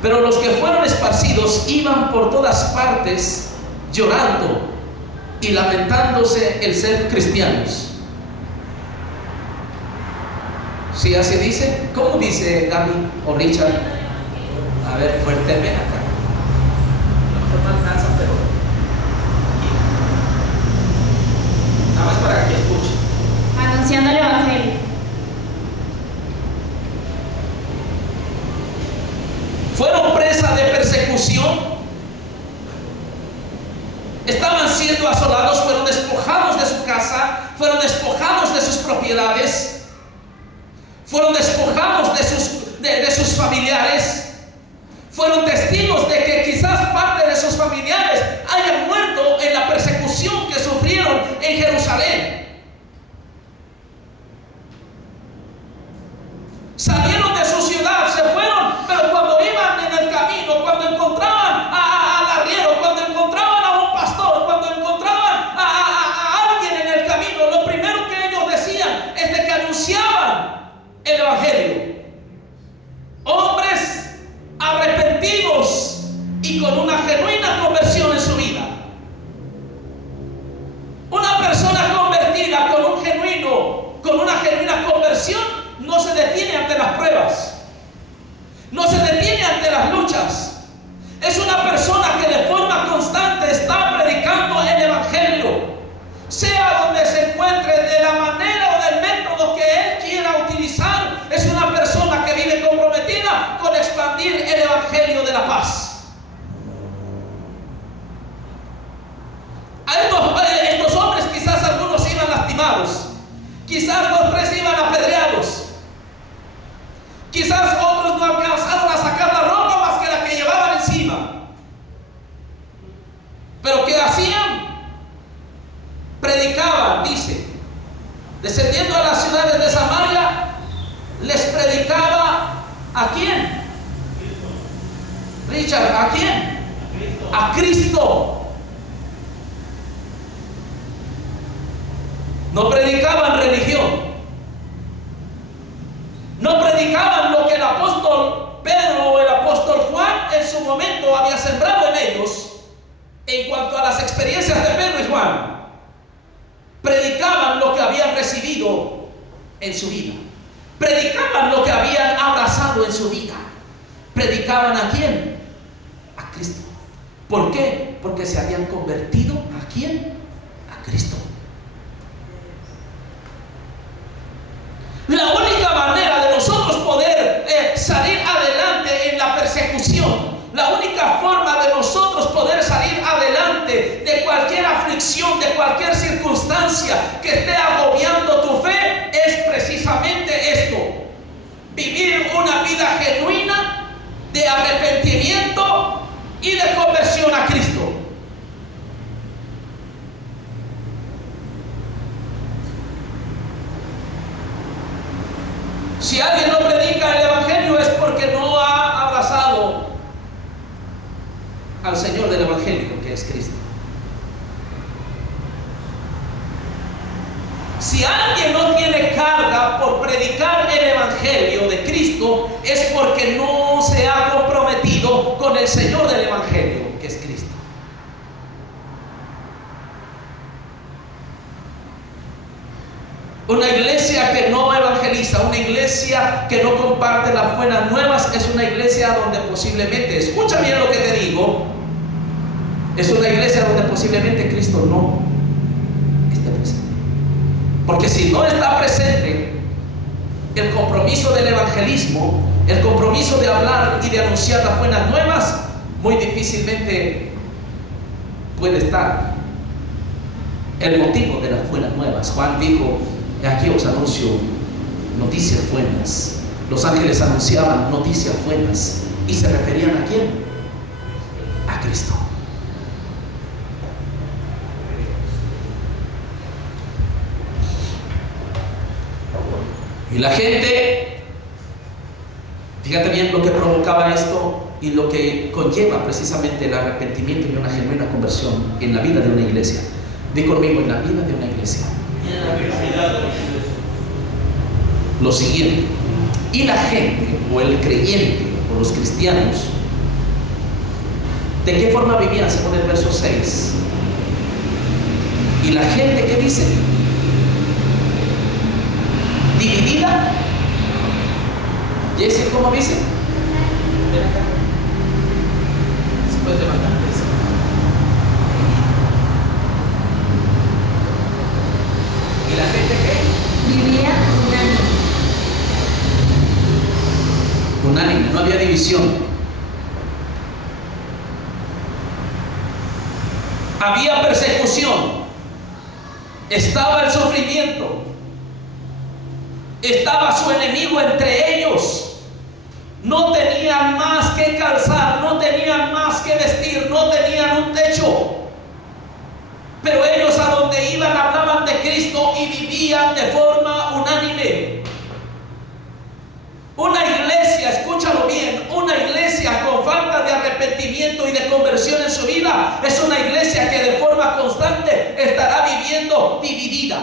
Pero los que fueron esparcidos iban por todas partes llorando y lamentándose el ser cristianos. ¿Sí así dice? ¿Cómo dice Gaby o Richard? A ver, fuertemente acá. A lo mejor no alcanza, pero nada más para que escuche. Anunciando el Evangelio. Fueron presa de persecución, estaban siendo asolados, fueron despojados de su casa, fueron despojados de sus propiedades, fueron despojados de sus familiares, fueron testigos de que quizás parte de sus familiares hayan muerto en la persecución que sufrieron en Jerusalén. Salieron de su ciudad, se fueron, pero cuando iban en el camino, cuando encontraban al arriero, cuando encontraban a un pastor, cuando encontraban a alguien en el camino, lo primero que ellos decían es de que anunciaban el Evangelio. Hombres arrepentidos y con una genuina conversión en su vida. Una persona convertida con una genuina conversión, no se detiene ante las pruebas, no se detiene ante las luchas. Es una persona que de forma constante está predicando el Evangelio, sea donde se encuentre, de la manera o del método que él quiera Cristo. No predicaban religión. No predicaban lo que el apóstol Pedro o el apóstol Juan en su momento había sembrado en ellos en cuanto a las experiencias de Pedro y Juan. Predicaban lo que habían recibido en su vida. Predicaban lo que habían abrazado en su vida. ¿Predicaban a quién? A Cristo. ¿Por qué? Porque se habían convertido ¿a quién? A Cristo. La única manera de nosotros poder salir adelante en la persecución, la única forma de nosotros poder salir adelante de cualquier aflicción, de cualquier circunstancia que esté agobiando tu fe, es precisamente esto: vivir una vida genuina de arrepentimiento y de conversión a Cristo. Si alguien no predica el Evangelio es porque no ha abrazado al Señor del Evangelio, que es Cristo. Si alguien no tiene carga por predicar el Evangelio de Cristo, es porque no se ha comprometido con el Señor del Evangelio, que es Cristo. Una iglesia que no evangeliza, una iglesia que no comparte las buenas nuevas, es una iglesia donde posiblemente, escucha bien lo que te digo, es una iglesia donde posiblemente Cristo no esté presente. Porque si no está presente el compromiso del evangelismo, el compromiso de hablar y de anunciar las buenas nuevas, muy difícilmente puede estar el motivo de las buenas nuevas. Juan dijo: aquí os anuncio noticias buenas. Los ángeles anunciaban noticias buenas. ¿Y se referían a quién? A Cristo. Y la gente, fíjate bien lo que provocaba esto y lo que conlleva precisamente el arrepentimiento y una genuina conversión en la vida de una iglesia. Di conmigo: en la vida de una iglesia. Lo siguiente: y la gente o el creyente o los cristianos, ¿de qué forma vivían? Según el verso 6. Y la gente, ¿qué dice? Dividida. Jesse, ¿cómo dice? Ven acá. Después levantarte. ¿Y la gente qué? Vivía unánime, no había división. Había persecución, estaba el sufrimiento, estaba su enemigo entre ellos. No tenían más que calzar, no tenían más que vestir, no tenían un techo. Pero ellos a donde iban hablaban de Cristo y vivían de forma unánime. Una iglesia, escúchalo bien, una iglesia con falta de arrepentimiento y de conversión en su vida es una iglesia que de forma constante estará viviendo dividida.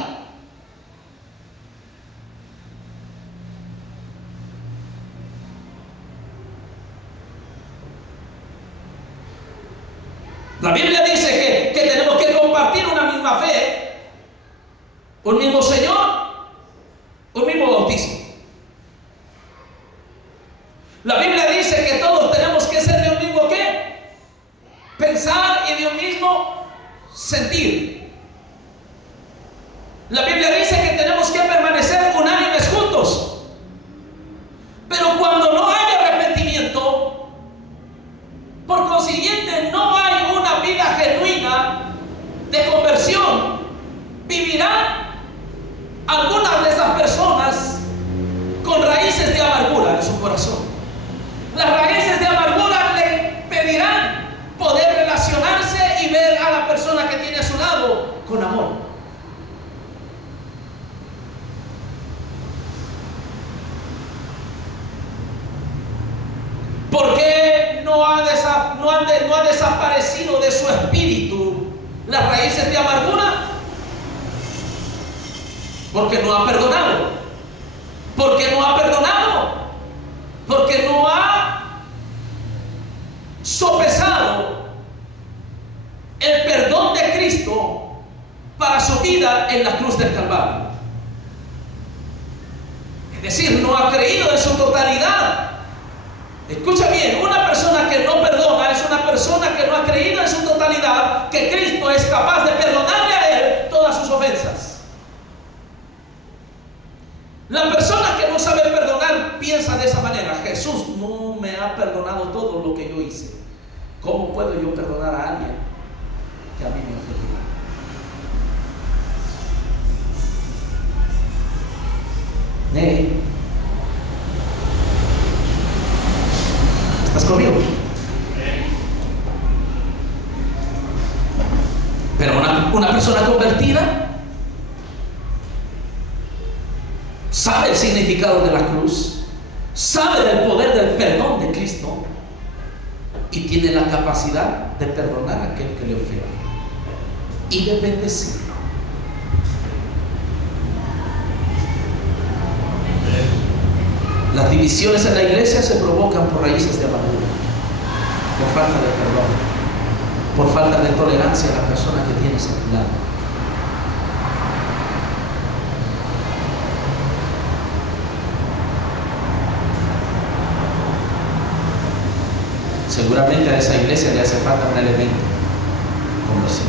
La Biblia dice que tenemos que compartir una misma fe, un mismo Señor, un mismo bautismo. La Biblia dice que todos tenemos que ser de un mismo ¿qué? Pensar y de un mismo sentir. La Biblia dice que tenemos que permanecer unánimes juntos. Pero cuando no hay arrepentimiento, por consiguiente no hay una vida genuina de conversión, vivirán algunas de esas personas con raíces de amargura en su corazón. Las raíces de amargura le impedirán poder relacionarse y ver a la persona que tiene a su lado con amor. ¿Por qué no han ha desaparecido de su espíritu las raíces de amargura? Porque no ha perdonado. Porque no ha perdonado. Porque no ha sopesado el perdón de Cristo para su vida en la cruz del Calvario. Es decir, no ha creído en su totalidad. Escucha bien, una persona que no perdona es una persona que no ha creído en su totalidad que Cristo es capaz de perdonarle a él todas sus ofensas. La persona que no sabe perdonar piensa de esa manera: Jesús no me ha perdonado todo lo que yo hice. ¿Cómo puedo yo perdonar a alguien que a mí me ofendió? ¿Estás conmigo? Pero una persona convertida sabe el significado de la cruz, sabe del poder del perdón de Cristo y tiene la capacidad de perdonar a aquel que le ofende y de bendecir. Las divisiones en la iglesia se provocan por raíces de amargura, por falta de perdón, por falta de tolerancia a la persona que tienes a tu lado. Seguramente a esa iglesia le hace falta un elemento: conversión.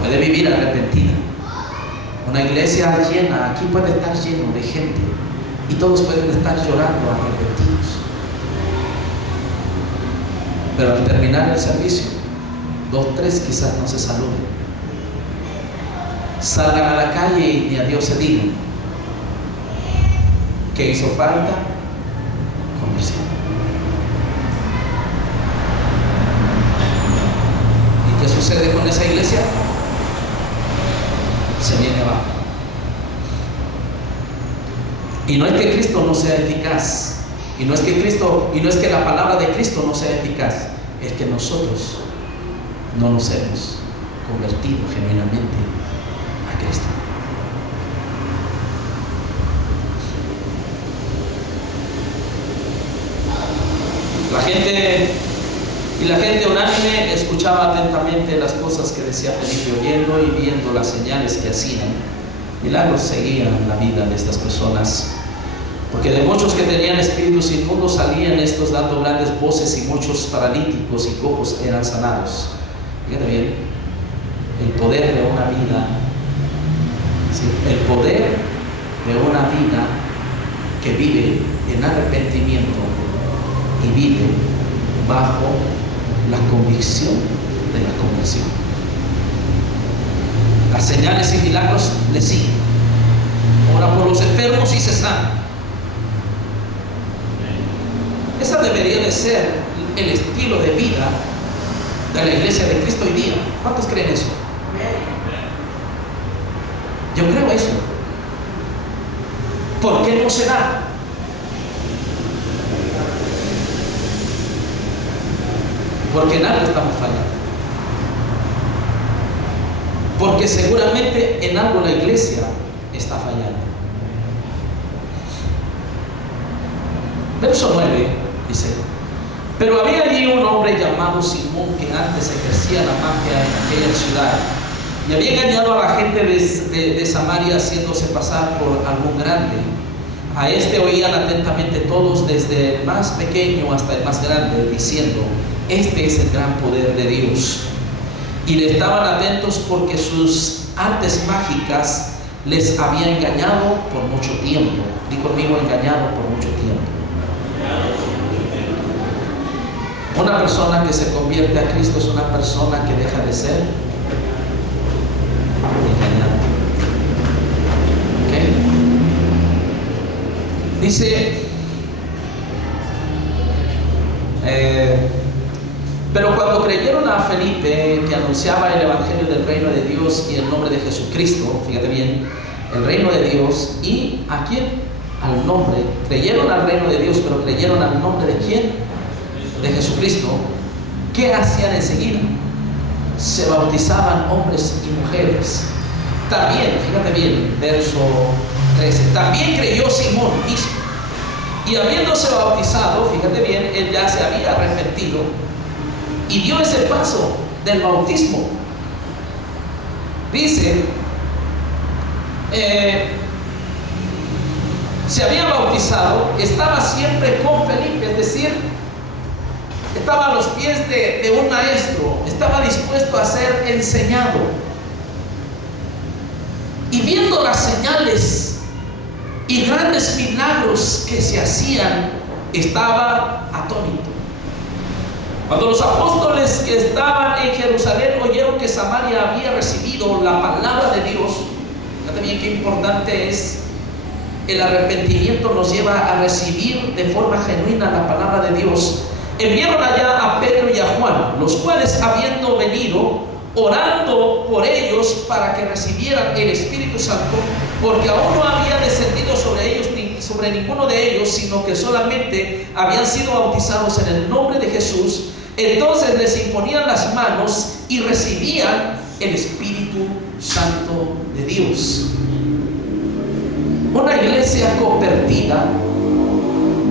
Puede vivir arrepentida. Una iglesia llena, aquí puede estar lleno de gente y todos pueden estar llorando arrepentidos. Pero al terminar el servicio, 2, 3 quizás no se saluden, salgan a la calle y ni a Dios se digan. ¿Qué hizo falta? Conversión. ¿Y qué sucede con esa iglesia? Se viene abajo. Y no es que Cristo no sea eficaz, y no es que la palabra de Cristo no sea eficaz, es que nosotros no nos hemos convertido genuinamente a Cristo. La gente unánime escuchaba atentamente las cosas que decía Felipe, oyendo y viendo las señales que hacían. Milagros seguían la vida de estas personas, porque de muchos que tenían espíritus inmundos salían estos dando grandes voces, y muchos paralíticos y cojos eran sanados. Fíjate bien, el poder de una vida, ¿sí? El poder de una vida que vive en arrepentimiento y vive bajo la convicción de la conversión. Las señales y milagros le siguen. Ora por los enfermos y se sanan. Esa debería de ser el estilo de vida de la iglesia de Cristo hoy día. ¿Cuántos creen eso? Yo creo eso. ¿Por qué no se da? Porque en algo estamos fallando. Porque seguramente en algo la iglesia está fallando. Verso 9 dice: pero había allí un hombre llamado Simón, que antes ejercía la magia en aquella ciudad, y había engañado a la gente de Samaria, haciéndose pasar por algún grande. A este oían atentamente todos, desde el más pequeño hasta el más grande, diciendo: este es el gran poder de Dios. Y le estaban atentos porque sus artes mágicas les había engañado por mucho tiempo. Di conmigo: engañado por mucho tiempo. Una persona que se convierte a Cristo es una persona que deja de ser engañada. ¿Ok? Dice, pero cuando creyeron a Felipe, que anunciaba el evangelio del reino de Dios y el nombre de Jesucristo, fíjate bien, el reino de Dios, y ¿a quién? Al nombre. Creyeron al reino de Dios, pero creyeron al nombre de ¿quién? De Jesucristo. ¿Qué ¿qué hacían enseguida? Se bautizaban hombres y mujeres. También, fíjate bien, verso 13, también creyó Simón mismo, y habiéndose bautizado, fíjate bien, él ya se había arrepentido y dio ese paso del bautismo. Dice, se había bautizado, estaba siempre con Felipe, es decir, estaba a los pies de un maestro, estaba dispuesto a ser enseñado. Y viendo las señales y grandes milagros que se hacían, estaba atónito. Cuando los apóstoles que estaban en Jerusalén oyeron que Samaria había recibido la palabra de Dios, fíjate bien qué importante es. El arrepentimiento nos lleva a recibir de forma genuina la palabra de Dios. Enviaron allá a Pedro y a Juan, los cuales, habiendo venido, orando por ellos para que recibieran el Espíritu Santo, porque aún no había descendido sobre ellos ni sobre ninguno de ellos, sino que solamente habían sido bautizados en el nombre de Jesús. Entonces les imponían las manos y recibían el Espíritu Santo de Dios. Una iglesia convertida,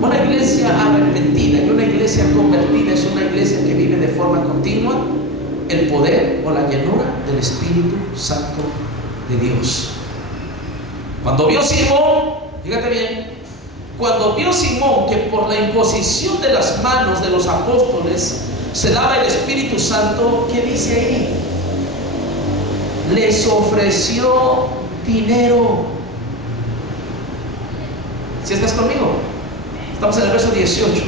una iglesia arrepentida y una iglesia convertida es una iglesia que vive de forma continua el poder o la llenura del Espíritu Santo de Dios. Cuando vio Simón, fíjate bien, cuando vio Simón que por la imposición de las manos de los apóstoles se daba el Espíritu Santo, ¿qué dice ahí? Les ofreció dinero. ¿Sí estás conmigo? Estamos en el verso 18.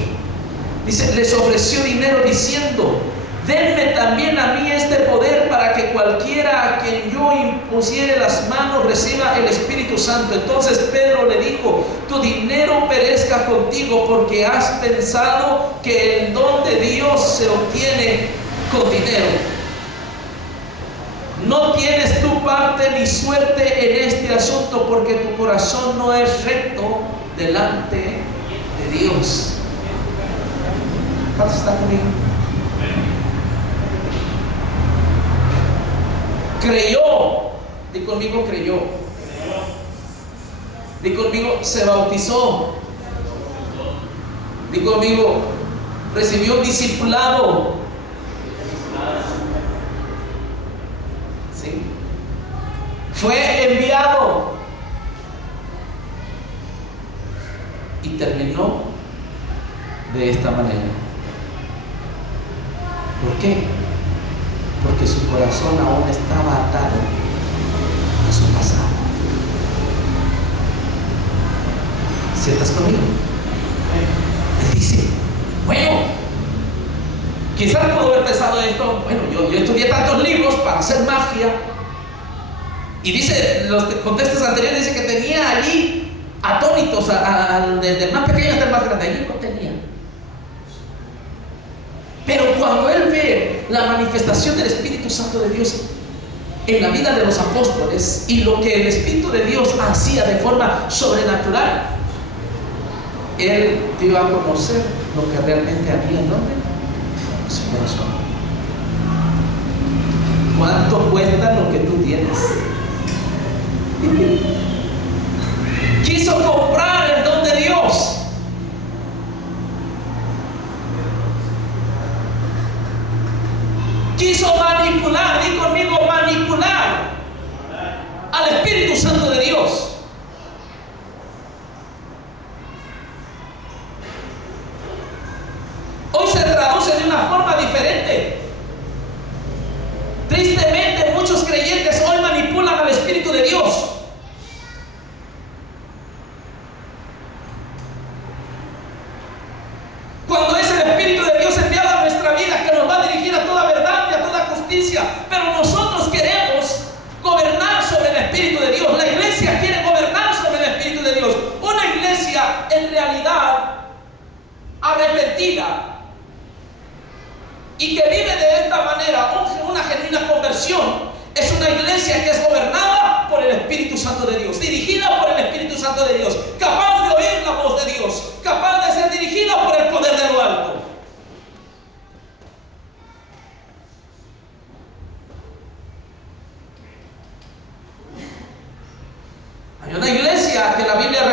Dice, les ofreció dinero diciendo, denme también a mí este poder para que cualquiera a quien yo impusiere las manos reciba el Espíritu Santo. Entonces Pedro le dijo, tu dinero perezca contigo, porque has pensado que el don de Dios se obtiene con dinero. No tienes tu parte ni suerte en este asunto, porque tu corazón no es recto delante de Dios. ¿Cuántos están conmigo? Creyó. Di conmigo, creyó. Di conmigo, se bautizó. Di conmigo, recibió un discipulado. ¿Sí? Fue enviado. Y terminó de esta manera. ¿Por qué? Porque su corazón aún estaba atado a su pasado. ¿Sí estás conmigo? Él dice, bueno, quizás puedo haber pensado esto, bueno, yo estudié tantos libros para hacer magia. Y dice, los contextos anteriores dice que tenía allí atónitos, desde el más pequeño hasta el más grande. Allí no tenía. Pero cuando él ve la manifestación del Espíritu Santo de Dios en la vida de los apóstoles y lo que el Espíritu de Dios hacía de forma sobrenatural, él dio a conocer lo que realmente había en su corazón. ¿Cuánto cuesta lo que tú tienes? Quiso comprar el don de Dios. Quiso manipular, di conmigo, manipular al Espíritu Santo de Dios. Hoy se traduce de una forma diferente. Tristemente, muchos creyentes hoy manipulan al Espíritu de Dios. Cuando es el Espíritu de Dios enviado a nuestra vida que nos va a dirigir a toda verdad y a toda justicia, pero nosotros queremos gobernar sobre el Espíritu de Dios. La iglesia quiere gobernar sobre el Espíritu de Dios. Una iglesia en realidad arrepentida y que vive de esta manera una genuina conversión es una iglesia que es gobernada por el Espíritu Santo de Dios, dirigida por el Espíritu Santo de Dios, capaz de oír la voz de Dios, capaz de ser dirigida por el poder de lo alto.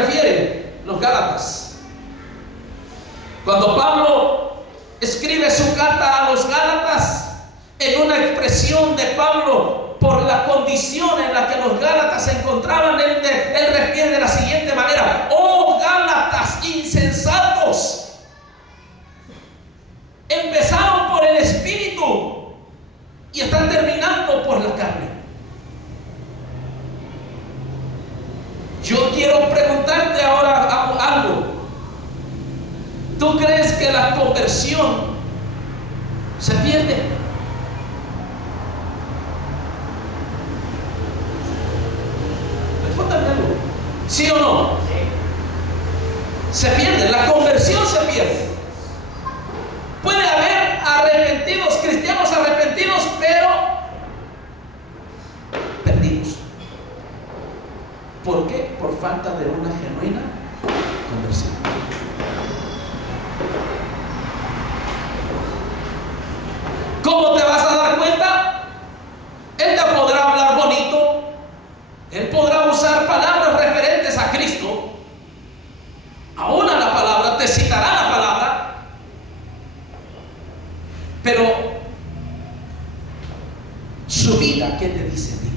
refieren los Gálatas? Cuando Pablo escribe su carta a los Gálatas, en una expresión de Pablo por la condición en la que los Gálatas se encontraban, él refiere de la siguiente manera: oh Gálatas insensatos, empezaron por el Espíritu y están terminando por la carne. Yo quiero preguntarte ahora algo. ¿Tú crees que la conversión se pierde? Respóndame algo. ¿Sí o no? Se pierde, la conversión se pierde. Puede haber arrepentidos, cristianos arrepentidos, pero perdidos. ¿Por qué? Por falta de una genuina conversión. ¿Cómo te vas a dar cuenta? Él te podrá hablar bonito, él podrá usar palabras referentes a Cristo, aún a la palabra, te citará la palabra, pero su vida, ¿qué te dice a ti?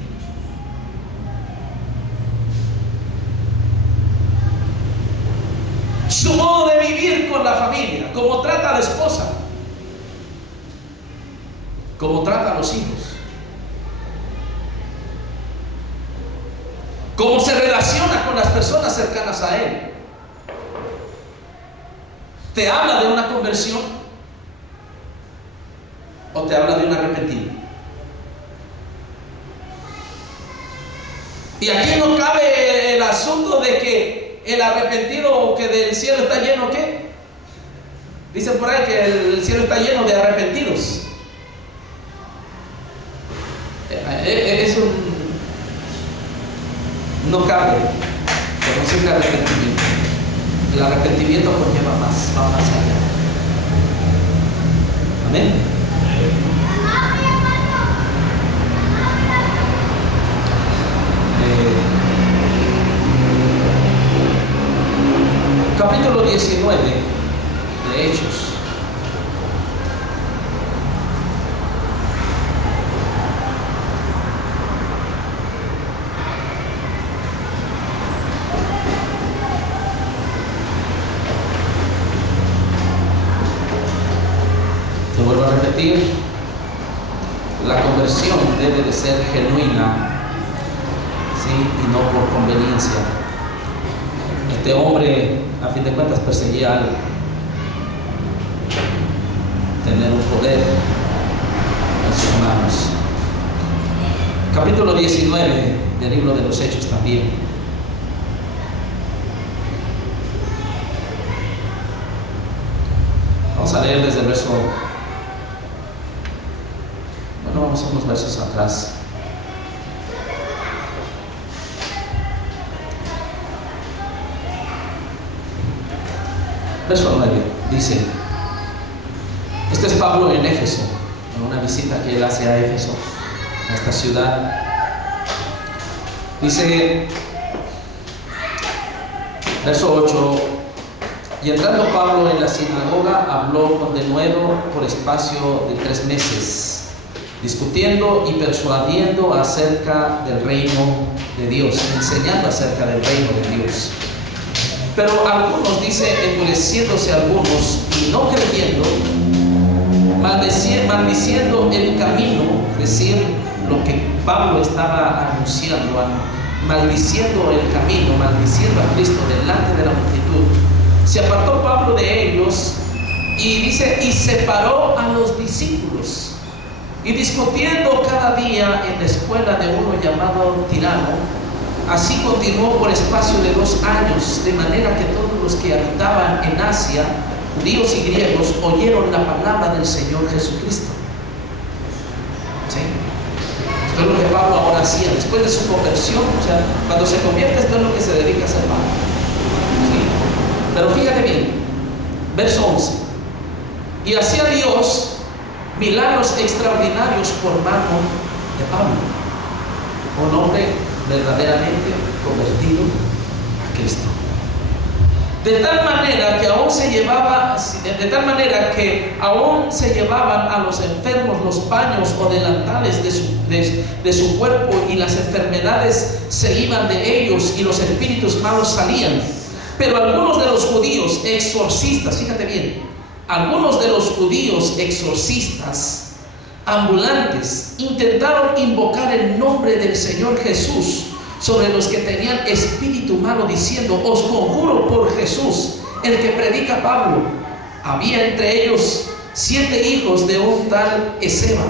Su modo de vivir con la familia, cómo trata a la esposa, cómo trata a los hijos, cómo se relaciona con las personas cercanas a él. ¿Te habla de una conversión o te habla de un arrepentido? Y aquí no cabe el asunto de que el arrepentido o que del cielo está lleno, ¿qué? Dicen por ahí que el cielo está lleno de arrepentidos. Eso no cabe, pero no siempre arrepentimiento. El arrepentimiento conlleva más, va más allá. Amén. Capítulo 19 de Hechos. Te vuelvo a repetir, la conversión debe de ser genuina, ¿sí? Y no por conveniencia. Este hombre, a fin de cuentas, perseguía algo: tener un poder en sus manos. Capítulo 19 del libro de los Hechos también. Vamos a leer desde el verso. Bueno, vamos a unos versos atrás. Verso 9 dice: este es Pablo en Éfeso, en una visita que él hace a Éfeso, a esta ciudad. Dice, verso 8: y entrando Pablo en la sinagoga, habló con denuedo por espacio de 3 meses, discutiendo y persuadiendo acerca del reino de Dios, enseñando acerca del reino de Dios. Pero algunos, dice, endureciéndose algunos y no creyendo, maldiciendo el camino, es decir, lo que Pablo estaba anunciando, maldiciendo el camino, maldiciendo a Cristo delante de la multitud, se apartó Pablo de ellos y dice, y separó a los discípulos, y discutiendo cada día en la escuela de uno llamado Tirano, así continuó por espacio de 2 años, de manera que todos los que habitaban en Asia, judíos y griegos, oyeron la palabra del Señor Jesucristo. ¿Sí? Esto es lo que Pablo ahora hacía después de su conversión. O sea, cuando se convierte, esto es lo que se dedica a hacer Pablo. ¿Sí? Pero fíjate bien, verso 11: y hacía Dios milagros extraordinarios por mano de Pablo, un hombre verdaderamente convertido a Cristo. de tal manera que aún se llevaban a los enfermos los paños o delantales de su cuerpo, y las enfermedades se iban de ellos y los espíritus malos salían. Pero algunos de los judíos exorcistas, fíjate bien, algunos de los judíos exorcistas ambulantes intentaron invocar el nombre del Señor Jesús sobre los que tenían espíritu malo, diciendo: os conjuro por Jesús, el que predica Pablo. Había entre ellos 7 hijos de un tal Esceva,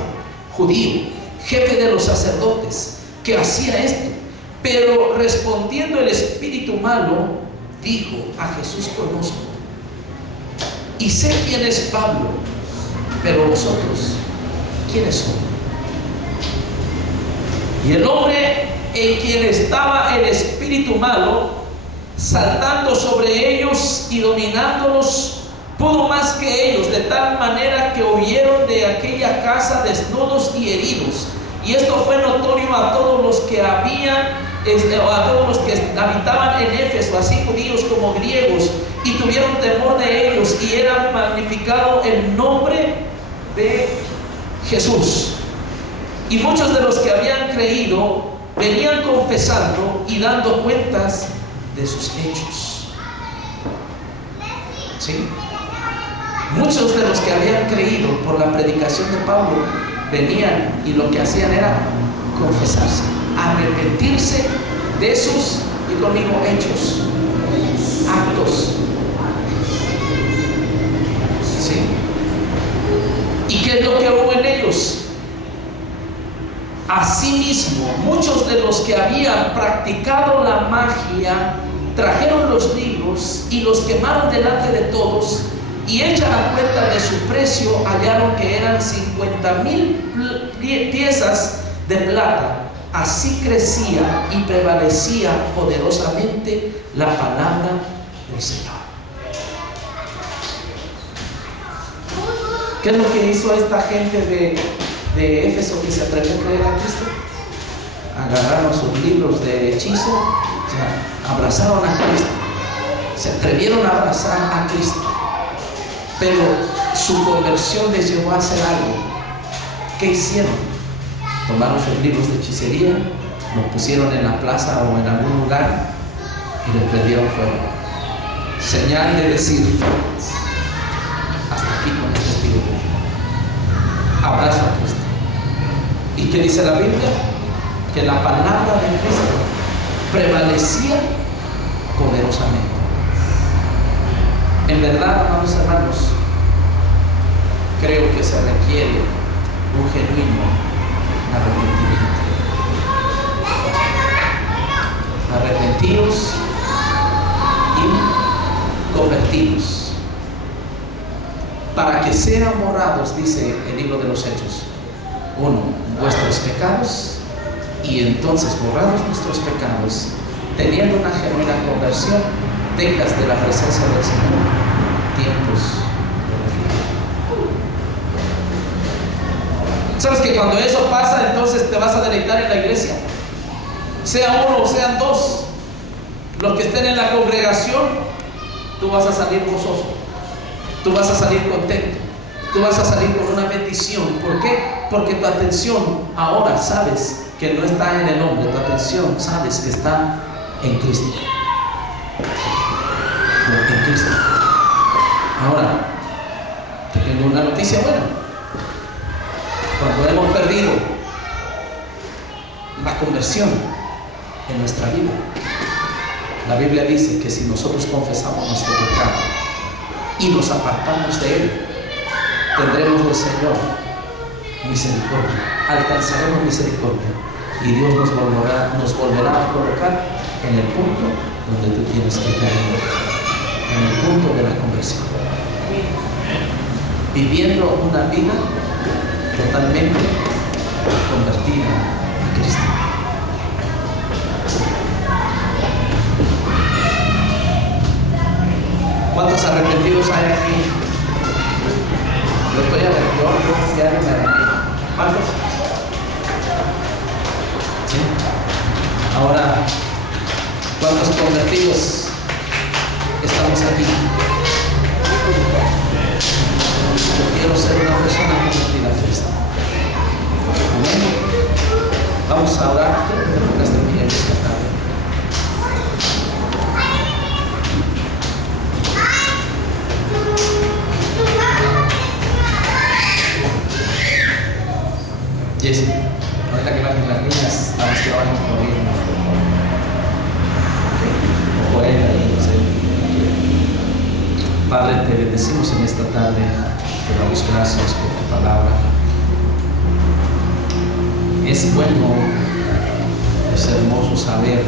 judío, jefe de los sacerdotes, que hacía esto. Pero respondiendo el espíritu malo, dijo: a Jesús conozco, y sé quién es Pablo, pero vosotros, ¿quiénes son? Y el hombre en quien estaba el espíritu malo, saltando sobre ellos y dominándolos, pudo más que ellos, de tal manera que huyeron de aquella casa desnudos y heridos. Y esto fue notorio a todos los que habitaban en Éfeso, así judíos como griegos, y tuvieron temor de ellos, y era magnificado el nombre de Jesús. Y muchos de los que habían creído venían confesando y dando cuentas de sus hechos. ¿Sí? Muchos de los que habían creído por la predicación de Pablo venían, y lo que hacían era confesarse, arrepentirse de sus, y conmigo, hechos, actos. ¿Sí? ¿Y qué es lo que hubo en ellos? Asimismo, muchos de los que habían practicado la magia trajeron los libros y los quemaron delante de todos, y hecha la cuenta de su precio, hallaron que eran 50,000 piezas de plata. Así crecía y prevalecía poderosamente la palabra del Señor. ¿Qué es lo que hizo esta gente de Éfeso que se atrevió a creer a Cristo? Agarraron sus libros de hechizo, o sea, abrazaron a Cristo, se atrevieron a abrazar a Cristo, pero su conversión les llevó a hacer algo. ¿Qué hicieron? Tomaron sus libros de hechicería, los pusieron en la plaza o en algún lugar y les prendieron fuego. Señal de decir: hasta aquí con este espíritu. Abrazo a Cristo. ¿Y qué dice la Biblia? Que la palabra de Cristo prevalecía poderosamente. En verdad, amados hermanos, creo que se requiere un genuino arrepentimiento. Arrepentidos y convertidos, para que sean borrados, dice el libro de los Hechos, 1, vuestros pecados, y entonces borrados nuestros pecados, teniendo una genuina conversión, tengas de la presencia del Señor tiempos de refrigerio. ¿Sabes que cuando eso pasa, entonces te vas a deleitar en la iglesia? Sea uno o sean dos, los que estén en la congregación, tú vas a salir gozoso, tú vas a salir contento, tú vas a salir con una bendición. ¿Por qué? Porque tu atención ahora sabes que no está en el hombre, tu atención sabes que está en Cristo. En Cristo. Ahora, te tengo una noticia buena. Cuando hemos perdido la conversión en nuestra vida, la Biblia dice que si nosotros confesamos nuestro pecado y nos apartamos de él, tendremos del Señor misericordia, alcanzaremos misericordia, y Dios nos volverá a colocar en el punto donde tú tienes que caer, en el punto de la conversión, viviendo una vida totalmente convertida a Cristo. ¿Cuántos arrepentidos hay aquí? Yo estoy arrepentido, ya no me arrepiento. ¿Cuántos? ¿Sí? Ahora, ¿cuántos convertidos estamos aquí? a orar. Quiero que te pongas de pie en esta tarde. Jessy, ahorita que las niñas, las que vayan corriendo. O por él ahí, no sé. Padre, te bendecimos en esta tarde. Te damos gracias por tu palabra. Es bueno, es hermoso saber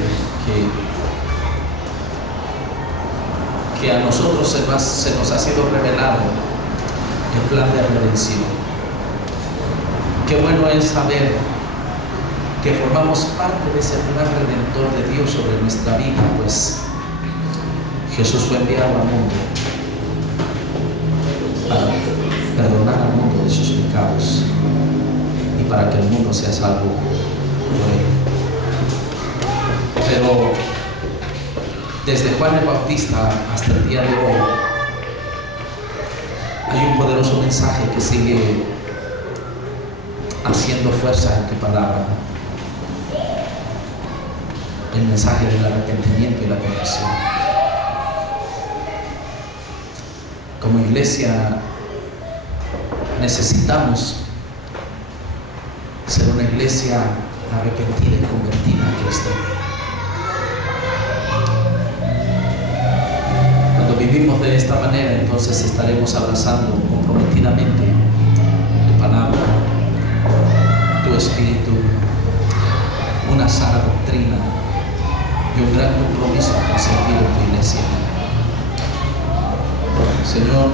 que a nosotros se nos ha sido revelado el plan de redención. Qué bueno es saber que formamos parte de ese plan redentor de Dios sobre nuestra vida, pues Jesús fue enviado al mundo para perdonar al mundo de sus pecados y para que el mundo sea salvo por él. Pero desde Juan el Bautista hasta el día de hoy hay un poderoso mensaje que sigue haciendo fuerza en tu palabra, el mensaje del arrepentimiento y la conversión. Como iglesia necesitamos ser una iglesia arrepentida y convertida a Cristo. Cuando vivimos de esta manera, entonces estaremos abrazando comprometidamente tu palabra, tu espíritu, una sana doctrina y un gran compromiso con servir a tu iglesia. Señor,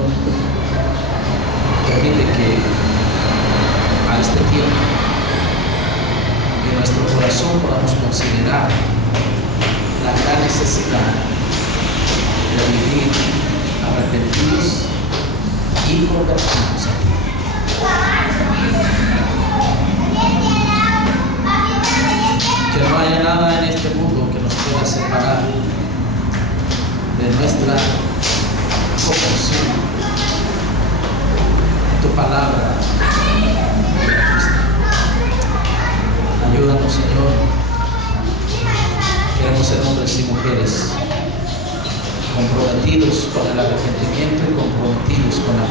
permite que a este tiempo en nuestro corazón podamos considerar la gran necesidad de vivir arrepentidos y convertidos a ti. Que no haya nada en este mundo que nos pueda separar de nuestra conversión, tu palabra de Cristo. Ayúdanos, Señor. Queremos ser hombres y mujeres comprometidos con el arrepentimiento y comprometidos con la